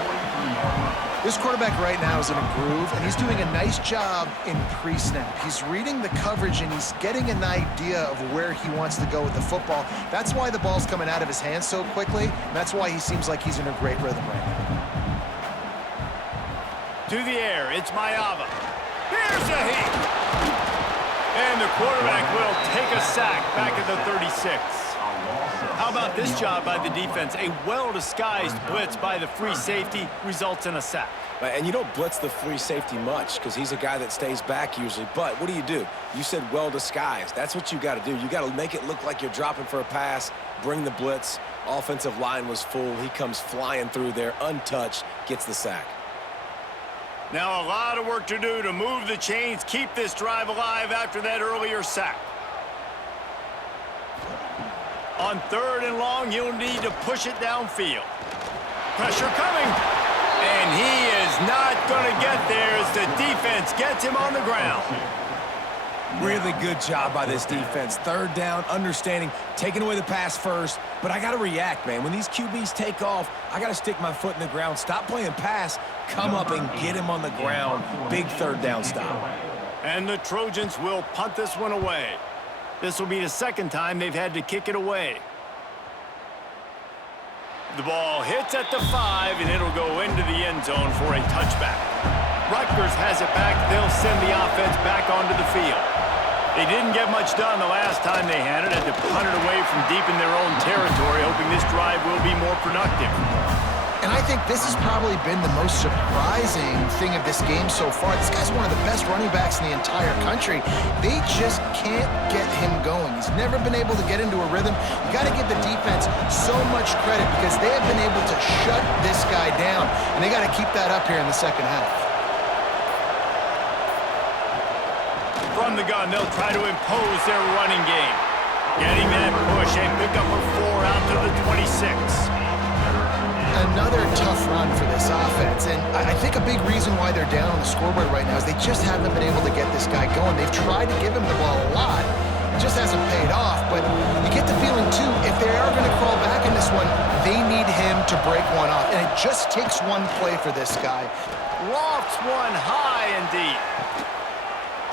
This quarterback right now is in a groove, and he's doing a nice job in pre-snap. He's reading the coverage, and he's getting an idea of where he wants to go with the football. That's why the ball's coming out of his hands so quickly, and that's why he seems like he's in a great rhythm right now. To the air, it's Mayava. Here's a hit. And the quarterback will take a sack back at the 36. How about this job by the defense? A well-disguised blitz by the free safety results in a sack. And you don't blitz the free safety much because he's a guy that stays back usually. But what do? You said well-disguised. That's what you got to do. You got to make it look like you're dropping for a pass, bring the blitz. Offensive line was full. He comes flying through there, untouched, gets the sack. Now a lot of work to do to move the chains, keep this drive alive after that earlier sack. On 3rd and long, you'll need to push it downfield. Pressure coming. And he is not going to get there as the defense gets him on the ground. Really good job by this defense. 3rd down, understanding, taking away the pass first. But I got to react, man. When these QBs take off, I got to stick my foot in the ground. Stop playing pass. Come up and get him on the ground. Big 3rd down stop. And the Trojans will punt this one away. This will be the 2nd time they've had to kick it away. The ball hits at the 5, and it'll go into the end zone for a touchback. Rutgers has it back. They'll send the offense back onto the field. They didn't get much done the last time they had it. Had to punt it away from deep in their own territory, hoping this drive will be more productive. And I think this has probably been the most surprising thing of this game so far. This guy's one of the best running backs in the entire country. They just can't get him going. He's never been able to get into a rhythm. You got to give the defense so much credit because they have been able to shut this guy down. And they got to keep that up here in the 2nd half. From the gun, they'll try to impose their running game. Getting that push, a pickup of 4 out to the 26. Another tough run for this offense, and I think a big reason why they're down on the scoreboard right now is they just haven't been able to get this guy going. They've tried to give him the ball a lot. It just hasn't paid off, but you get the feeling, too, if they are going to crawl back in this one, they need him to break one off, and it just takes one play for this guy. Lofts one high and deep.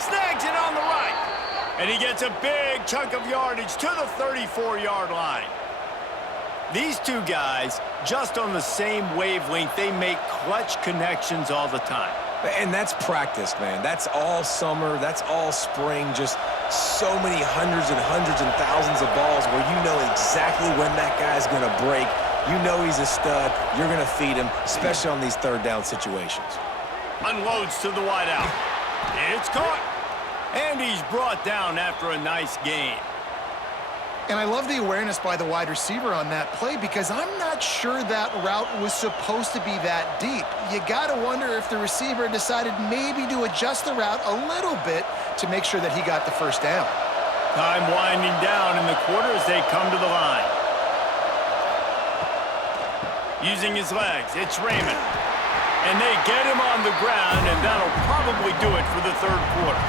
Snags it on the right. And he gets a big chunk of yardage to the 34-yard line. These two guys, just on the same wavelength, they make clutch connections all the time. And that's practice, man. That's all summer. That's all spring. Just so many hundreds and thousands of balls where you know exactly when that guy's going to break. You know he's a stud. You're going to feed him, especially on these 3rd down situations. Unloads to the wideout. It's caught. And he's brought down after a nice gain. And I love the awareness by the wide receiver on that play because I'm not sure that route was supposed to be that deep. You got to wonder if the receiver decided maybe to adjust the route a little bit to make sure that he got the first down. Time winding down in the quarter as they come to the line. Using his legs, it's Raymond. And they get him on the ground, and that'll probably do it for the third quarter.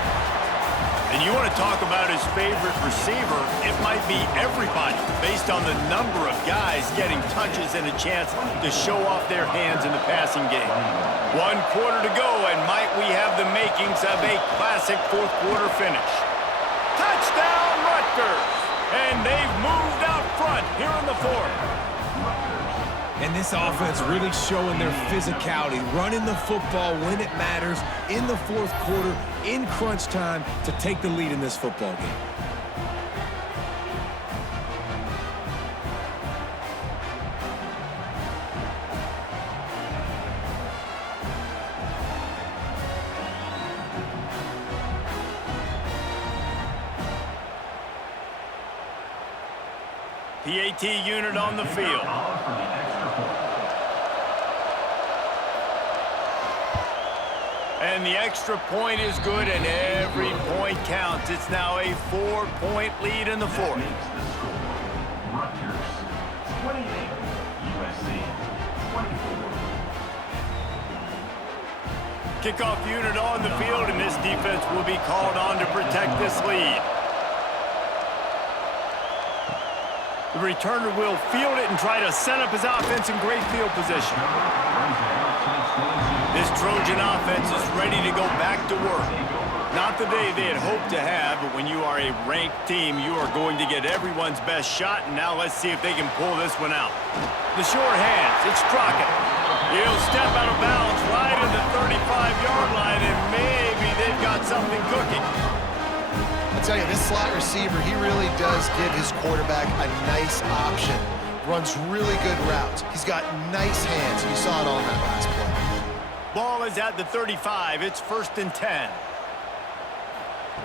And you want to talk about his favorite receiver, it might be everybody based on the number of guys getting touches and a chance to show off their hands in the passing game. 1 quarter to go, and might we have the makings of a classic fourth quarter finish. Touchdown, Rutgers! And they've moved out front here in the fourth. And this offense really showing their physicality, running the football when it matters, in the fourth quarter, in crunch time, to take the lead in this football game. PAT unit on the field. And the extra point is good, and every point counts. It's now a 4-point lead in the fourth. Rutgers 28, USC 24. Kickoff unit on the field, and this defense will be called on to protect this lead. The returner will field it and try to set up his offense in great field position. This Trojan offense is ready to go back to work. Not the day they had hoped to have, but when you are a ranked team, you are going to get everyone's best shot, and now let's see if they can pull this one out. The short hands, it's Crockett. He'll step out of bounds right at the 35-yard line, and maybe they've got something cooking. I'll tell you, this slot receiver, he really does give his quarterback a nice option. Runs really good routes. He's got nice hands. You saw it all in that last play. Ball is at the 35. It's 1st and 10.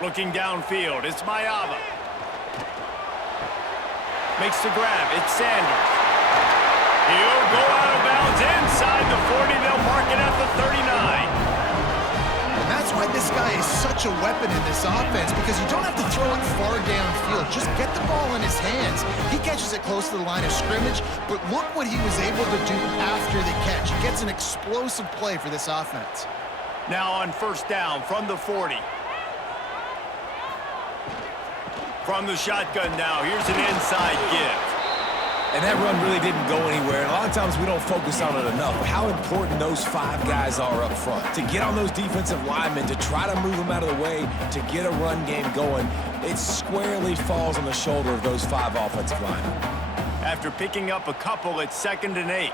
Looking downfield, it's Mayava. Makes the grab, it's Sanders. He'll go out of bounds inside the 40. They'll mark it at the 39. And that's why this guy is such a weapon in this offense, because you don't have to throw it far downfield. Just get the ball in his hands. He catches it close to the line of scrimmage, but look what he was able to do after the catch. He gets an explosive play for this offense. Now on 1st down from the 40. From the shotgun now, here's an inside give. And that run really didn't go anywhere. And a lot of times we don't focus on it enough, but how important those 5 guys are up front. To get on those defensive linemen, to try to move them out of the way, to get a run game going, it squarely falls on the shoulder of those 5 offensive linemen. After picking up a couple, it's 2nd and 8.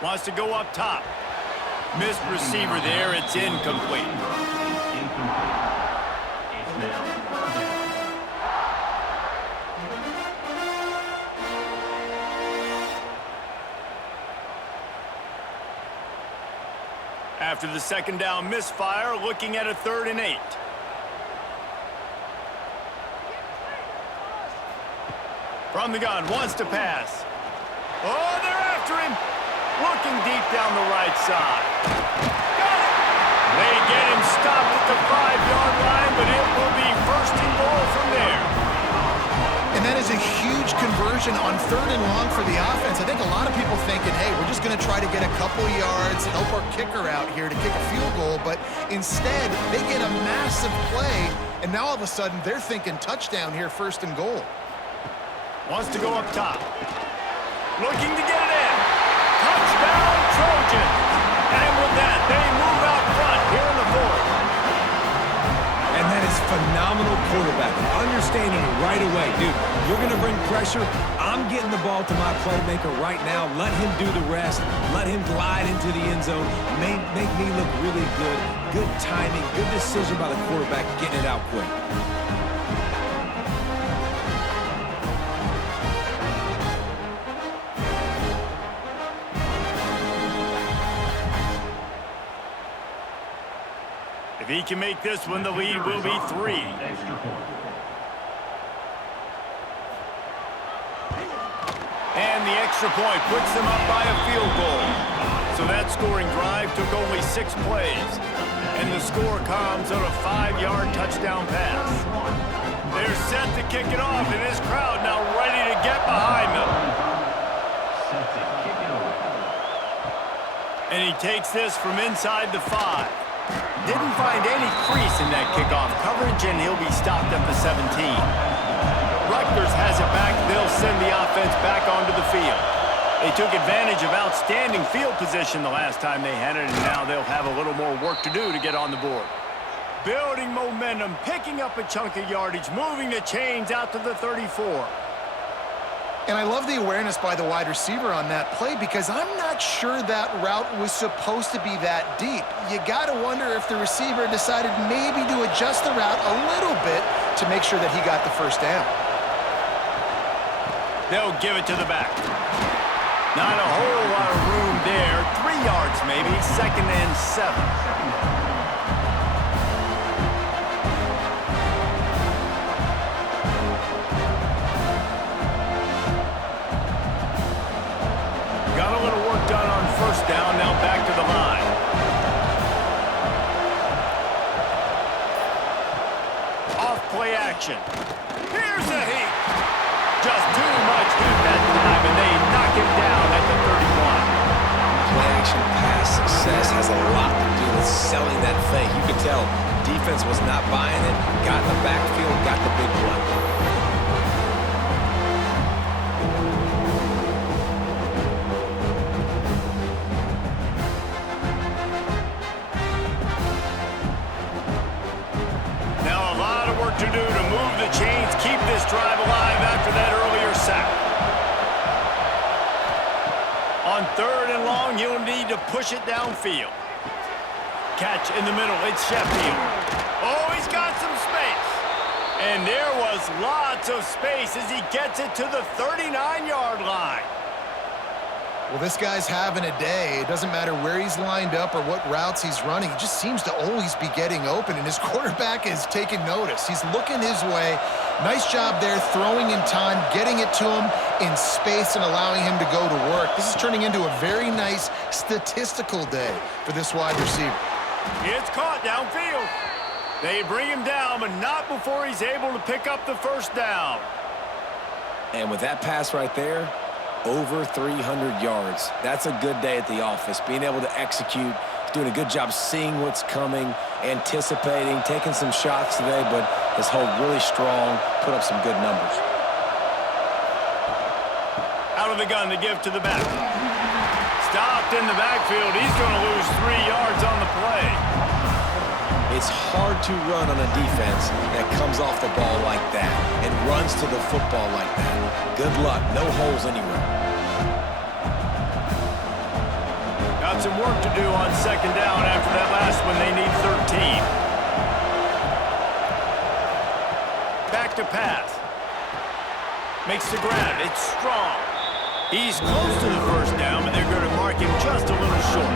Wants to go up top. Missed receiver there, it's incomplete. After the 2nd down misfire, looking at a 3rd and 8. From the gun, wants to pass. Oh, they're after him. Looking deep down the right side. Got it. They get him stopped at the 5-yard line, but it will be 1st and goal from there. And that is a huge conversion on 3rd and long for the offense. I think a lot of people thinking, hey, we're just going to try to get a couple yards, help our kicker out here to kick a field goal. But instead, they get a massive play, and now all of a sudden they're thinking touchdown here, 1st and goal. Wants to go up top. Looking to get it in. Touchdown, Trojan. And with that, they move out front here in the 4th. And that is phenomenal quarterbacking. Understanding right away, dude, you're going to bring pressure. I'm getting the ball to my playmaker right now. Let him do the rest. Let him glide into the end zone. Make me look really good. Good timing, good decision by the quarterback, getting it out quick. If he can make this one, the lead will be 3. Extra point. And the extra point puts them up by a field goal. So that scoring drive took only 6 plays. And the score comes on a 5-yard touchdown pass. They're set to kick it off, and this crowd now ready to get behind them. Set to kick it away. And he takes this from inside the 5. Didn't find any crease in that kickoff coverage, and he'll be stopped at the 17. Rutgers has it back. They'll send the offense back onto the field. They took advantage of outstanding field position the last time they had it, and now they'll have a little more work to do to get on the board. Building momentum, picking up a chunk of yardage, moving the chains out to the 34. And I love the awareness by the wide receiver on that play because I'm not sure that route was supposed to be that deep. You got to wonder if the receiver decided maybe to adjust the route a little bit to make sure that he got the first down. They'll give it to the back. Not a whole lot of room there. 3 yards maybe, 2nd and 7. Got a little work done on first down, now back to the line. Off play action. Here's a heat. Just too much heat that time, and they knock him down at the 31. Play-action pass success has a lot to do with selling that fake. You could tell defense was not buying it, got in the backfield, got the big play. Now a lot of work to do to move the chains, keep this drive alive after that earlier sack. On 3rd and long, he'll need to push it downfield. Catch in the middle, it's Sheffield. Oh, he's got some space. And there was lots of space as he gets it to the 39-yard line. Well, this guy's having a day. It doesn't matter where he's lined up or what routes he's running. He just seems to always be getting open, and his quarterback is taking notice. He's looking his way. Nice job there throwing in time, getting it to him in space and allowing him to go to work. This is turning into a very nice statistical day for this wide receiver. It's caught downfield. They bring him down, but not before he's able to pick up the first down. And with that pass right there, over 300 yards. That's a good day at the office. Being able to execute, doing a good job seeing what's coming, anticipating, taking some shots today, but his hold really strong, put up some good numbers. Out of the gun to give to the back. Stopped in the backfield. He's going to lose 3 yards on the play. It's hard to run on a defense that comes off the ball like that and runs to the football like that. Good luck. No holes anywhere. Got some work to do on 2nd down after that last one. They need 13. Back to pass. Makes the grab. It's strong. He's close to the first down, but they're going to mark him just a little short.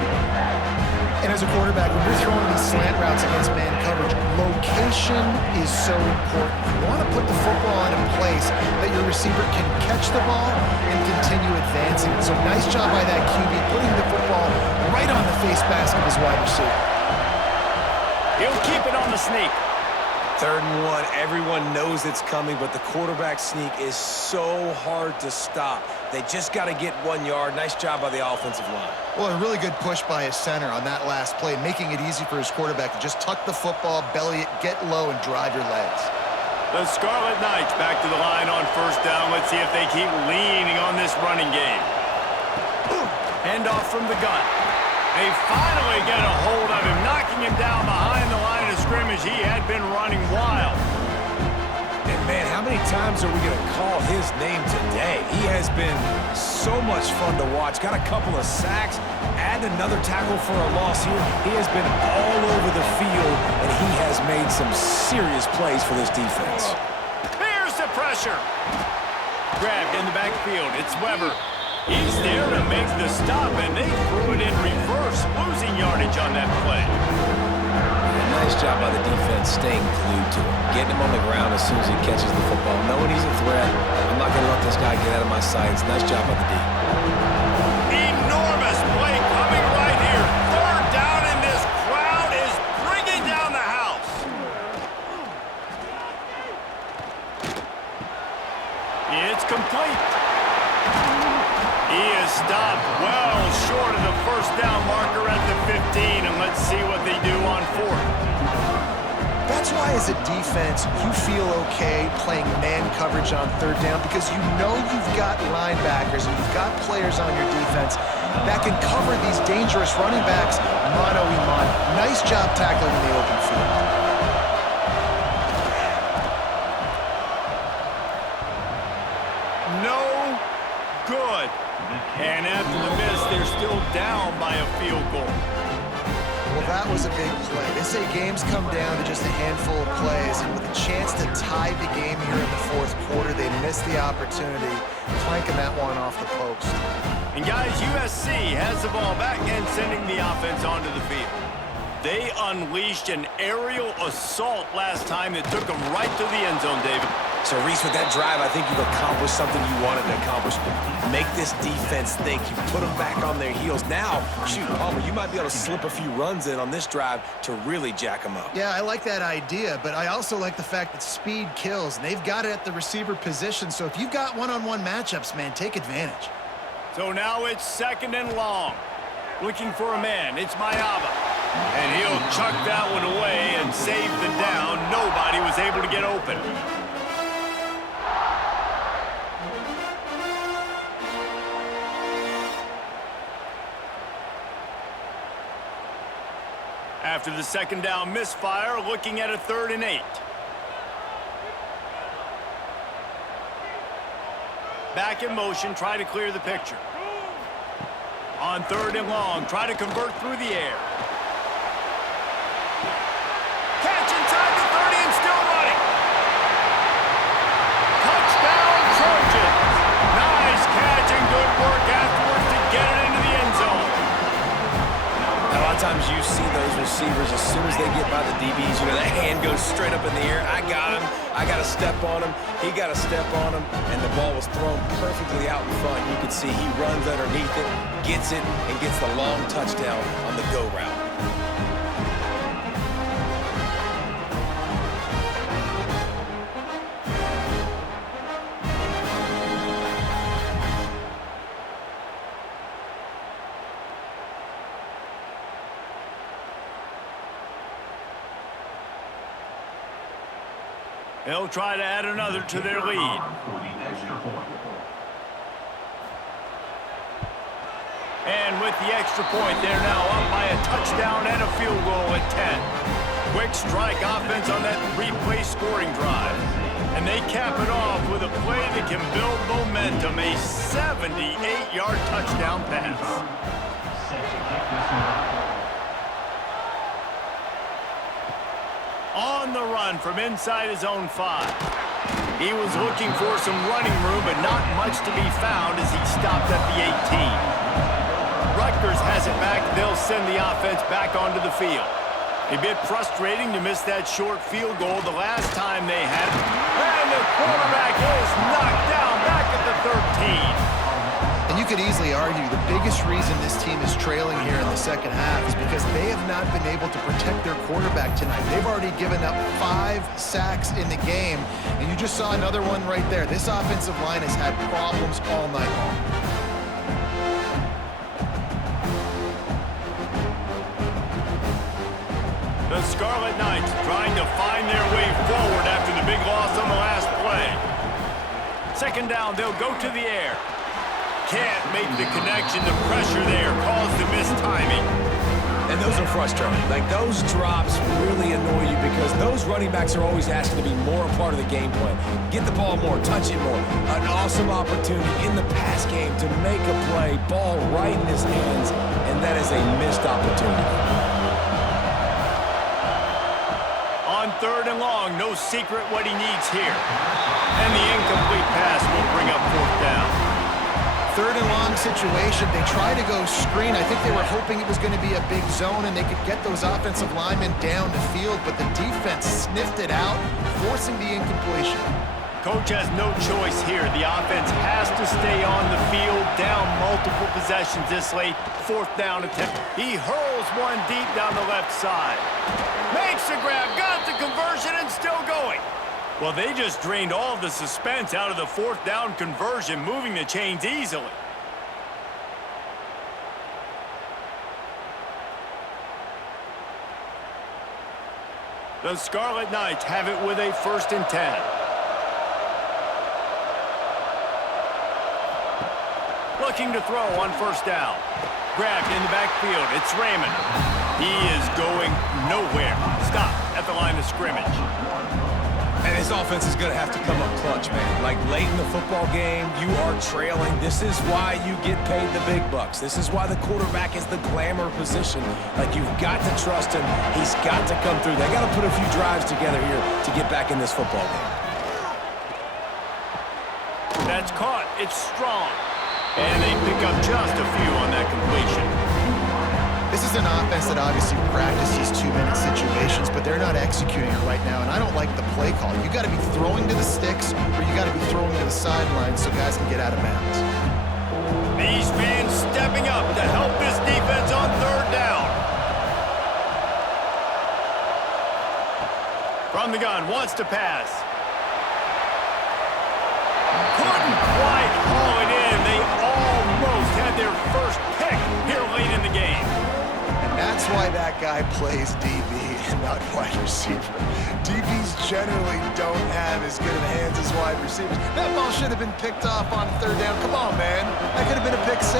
And as a quarterback, when you're throwing these slant routes against man coverage, location is so important. You want to put the football in a place that your receiver can catch the ball and continue advancing. So nice job by that QB, putting the football right on the face mask of his wide receiver. He'll keep it on the sneak. 3rd and 1, everyone knows it's coming, but the quarterback sneak is so hard to stop. They just got to get 1 yard. Nice job by the offensive line. Well, a really good push by his center on that last play, making it easy for his quarterback to just tuck the football, belly it, get low, and drive your legs. The Scarlet Knights back to the line on 1st down. Let's see if they keep leaning on this running game. Handoff from the gun. They finally get a hold of him, knocking him down behind the line of scrimmage. He had been running wild. And, man, how many times are we going to call his name today? He has been so much fun to watch. Got a couple of sacks, add another tackle for a loss here. He has been all over the field, and he has made some serious plays for this defense. Here's the pressure. Grabbed in the backfield. It's Weber. He's there to make the stop, and they threw it in reverse, losing yardage on that play. Nice job by the defense staying glued to him. Getting him on the ground as soon as he catches the football. Knowing he's a threat, I'm not going to let this guy get out of my sights. Nice job by the D. Enormous play coming right here. Third down, and this crowd is bringing down the house. It's complete. He is stopped well short of the first down marker at the 15, and let's see what they do on fourth. That's why as a defense, you feel okay playing man coverage on third down because you know you've got linebackers and you've got players on your defense that can cover these dangerous running backs mano-a-mano. Nice job tackling in the open field. No good. And after the miss, they're still down by a field goal. Well, that was a big play. They say games come down to just a handful of plays, and with a chance to tie the game here in the fourth quarter, they missed the opportunity, flanking that one off the post. And guys, USC has the ball back and sending the offense onto the field. They unleashed an aerial assault last time that took them right to the end zone, David. So, Reese, with that drive, I think you've accomplished something you wanted to accomplish. Make this defense think. You put them back on their heels. Now, shoot, Palmer, you might be able to slip a few runs in on this drive to really jack them up. Yeah, I like that idea, but I also like the fact that speed kills, and they've got it at the receiver position. So if you've got one-on-one matchups, man, take advantage. So now it's second and long. Looking for a man. It's Mayava. And he'll chuck that one away and save the down. Nobody was able to get open. After the second down misfire, looking at a 3rd and 8. Back in motion, try to clear the picture. On 3rd and long, try to convert through the air. Catch inside the 30 and still running. Touchdown, Trojans. Nice catch and good work afterwards to get it into the end zone. A lot of times you see those receivers, as soon as they get by the DBs, you know, that hand goes straight up in the air. I got him. I got to step on him. He got to step on him. And the ball was thrown perfectly out in front. You can see he runs underneath it, gets it, and gets the long touchdown on the go route. They'll try to add another to their lead. And with the extra point, they're now up by a touchdown and a field goal at 10. Quick strike offense on that replay scoring drive. And they cap it off with a play that can build momentum, a 78-yard touchdown pass. On the run from inside his own 5. He was looking for some running room, but not much to be found as he stopped at the 18. Rutgers has it back. They'll send the offense back onto the field. A bit frustrating to miss that short field goal the last time they had it. And the quarterback is knocked down back at the 13. And you could easily argue the biggest reason this team is trailing here in the second half is because they have not been able to protect their quarterback tonight. They've already given up 5 sacks in the game, and you just saw another one right there. This offensive line has had problems all night long. The Scarlet Knights trying to find their way forward after the big loss on the last play. Second down, they'll go to the air. Can't make the connection. The pressure there caused the mistiming. And those are frustrating. Like, those drops really annoy you because those running backs are always asking to be more a part of the game plan. Get the ball more, touch it more. An awesome opportunity in the pass game to make a play, ball right in his hands, and that is a missed opportunity. On 3rd and long, no secret what he needs here. And the incomplete pass will bring up 4th down. third and long situation. They try to go screen. I think they were hoping it was going to be a big zone and they could get those offensive linemen down the field, but the defense sniffed it out, forcing the incompletion. Coach has no choice here. The offense has to stay on the field, down multiple possessions this late. Fourth down attempt. He hurls one deep down the left side. Makes the grab, got the conversion, and still going. Well, they just drained all the suspense out of the fourth down conversion, moving the chains easily. The Scarlet Knights have it with a 1st and 10. Looking to throw on 1st down. Grabbed in the backfield. It's Raymond. He is going nowhere. Stop at the line of scrimmage. And his offense is going to have to come up clutch, man. Like late in the football game, you are trailing. This is why you get paid the big bucks. This is why the quarterback is the glamour position. Like, you've got to trust him. He's got to come through. They got to put a few drives together here to get back in this football game. That's caught. It's strong. And they pick up just a few on that completion. This is an offense that obviously practices 2-minute situations, but they're not executing it right now, and I don't like the play call. You got to be throwing to the sticks, or you got to be throwing to the sideline so guys can get out of bounds. These fans stepping up to help this defense on 3rd down. From the gun, wants to pass. Couldn't quite haul it in. They almost had their first pick here late in the game. That's why that guy plays DB and not wide receiver. DBs generally don't have as good of hands as wide receivers. That ball should have been picked off on 3rd down. Come on, man. That could have been a pick 6.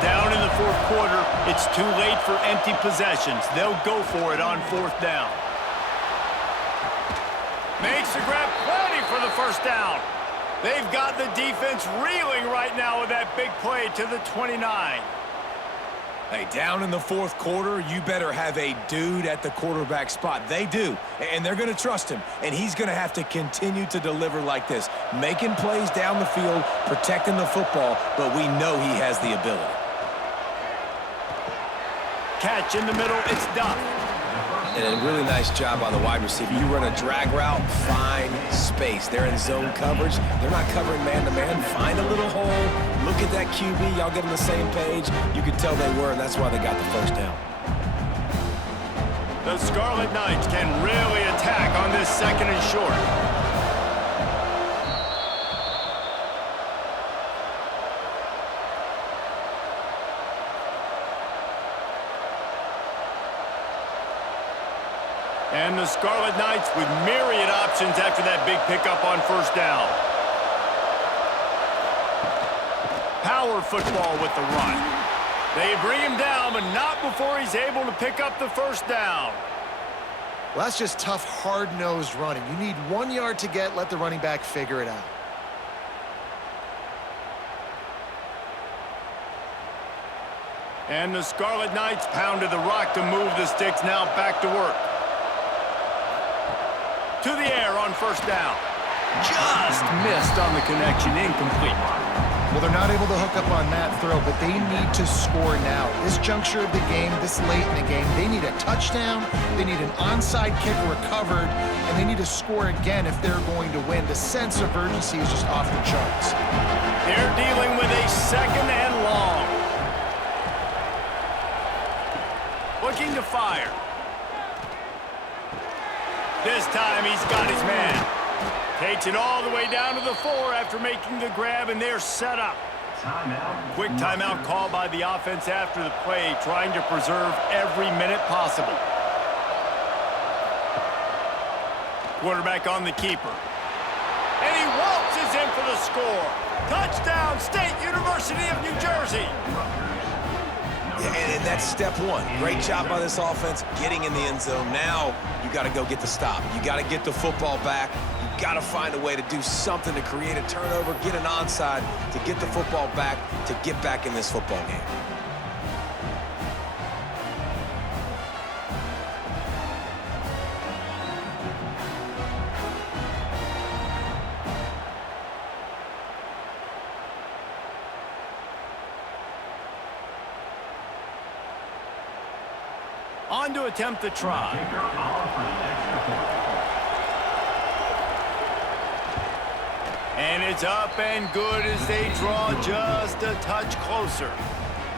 Down in the 4th quarter, it's too late for empty possessions. They'll go for it on 4th down. Makes the grab, plenty for the 1st down. They've got the defense reeling right now with that big play to the 29. Hey, down in the 4th quarter, you better have a dude at the quarterback spot. They do, and they're going to trust him, and he's going to have to continue to deliver like this, making plays down the field, protecting the football, but we know he has the ability. Catch in the middle, it's Duff. And a really nice job by the wide receiver. You run a drag route, find space. They're in zone coverage. They're not covering man-to-man. Find a little hole. Look at that QB. Y'all get on the same page. You could tell they were, and that's why they got the 1st down. The Scarlet Knights can really attack on this 2nd and short. And the Scarlet Knights with myriad options after that big pickup on 1st down. Power football with the run. They bring him down, but not before he's able to pick up the 1st down. Well, that's just tough, hard-nosed running. You need 1 yard to get, let the running back figure it out. And the Scarlet Knights pounded the rock to move the sticks, now back to work. To the air on 1st down. Just missed on the connection, incomplete. Well, they're not able to hook up on that throw, but they need to score now. This juncture of the game, this late in the game, they need a touchdown, they need an onside kick recovered, and they need to score again if they're going to win. The sense of urgency is just off the charts. They're dealing with a 2nd and long. Looking to fire. This time he's got his man. Takes it all the way down to the 4 after making the grab, and they're set up. Timeout. Quick timeout call by the offense after the play, trying to preserve every minute possible. Quarterback on the keeper. And he waltzes in for the score. Touchdown, State University of New Jersey. Yeah, and that's step 1. Great job by this offense getting in the end zone. Now you got to go get the stop. You got to get the football back. You got to find a way to do something to create a turnover, get an onside, to get the football back, to get back in this football game. On to attempt the try. Kicker off for an extra point. And it's up and good as they draw just a touch closer.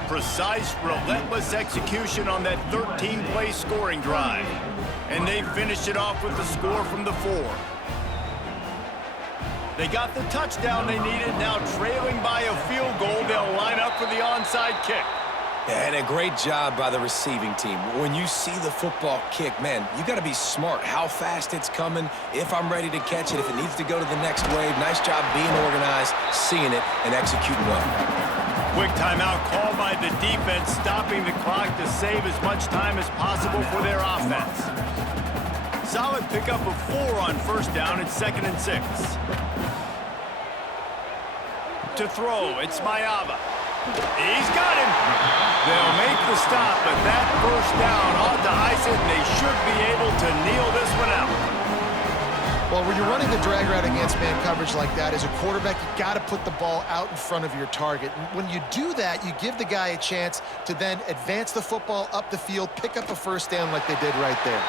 Precise, relentless execution on that 13-play scoring drive. And they finished it off with the score from the 4. They got the touchdown they needed. Now trailing by a field goal, they'll line up for the onside kick. And a great job by the receiving team. When you see the football kick, man, you got to be smart how fast it's coming, if I'm ready to catch it, if it needs to go to the next wave. Nice job being organized, seeing it, and executing well. Quick timeout called by the defense, stopping the clock to save as much time as possible for their offense. Solid pickup of 4 on first down. It's 2nd and 6. To throw, it's Mayava. He's got him. They'll make the stop, but that first down ought to ice it, and they should be able to kneel this one out. Well, when you're running the drag route against man coverage like that, as a quarterback, you got to put the ball out in front of your target. And when you do that, you give the guy a chance to then advance the football up the field, pick up a first down like they did right there.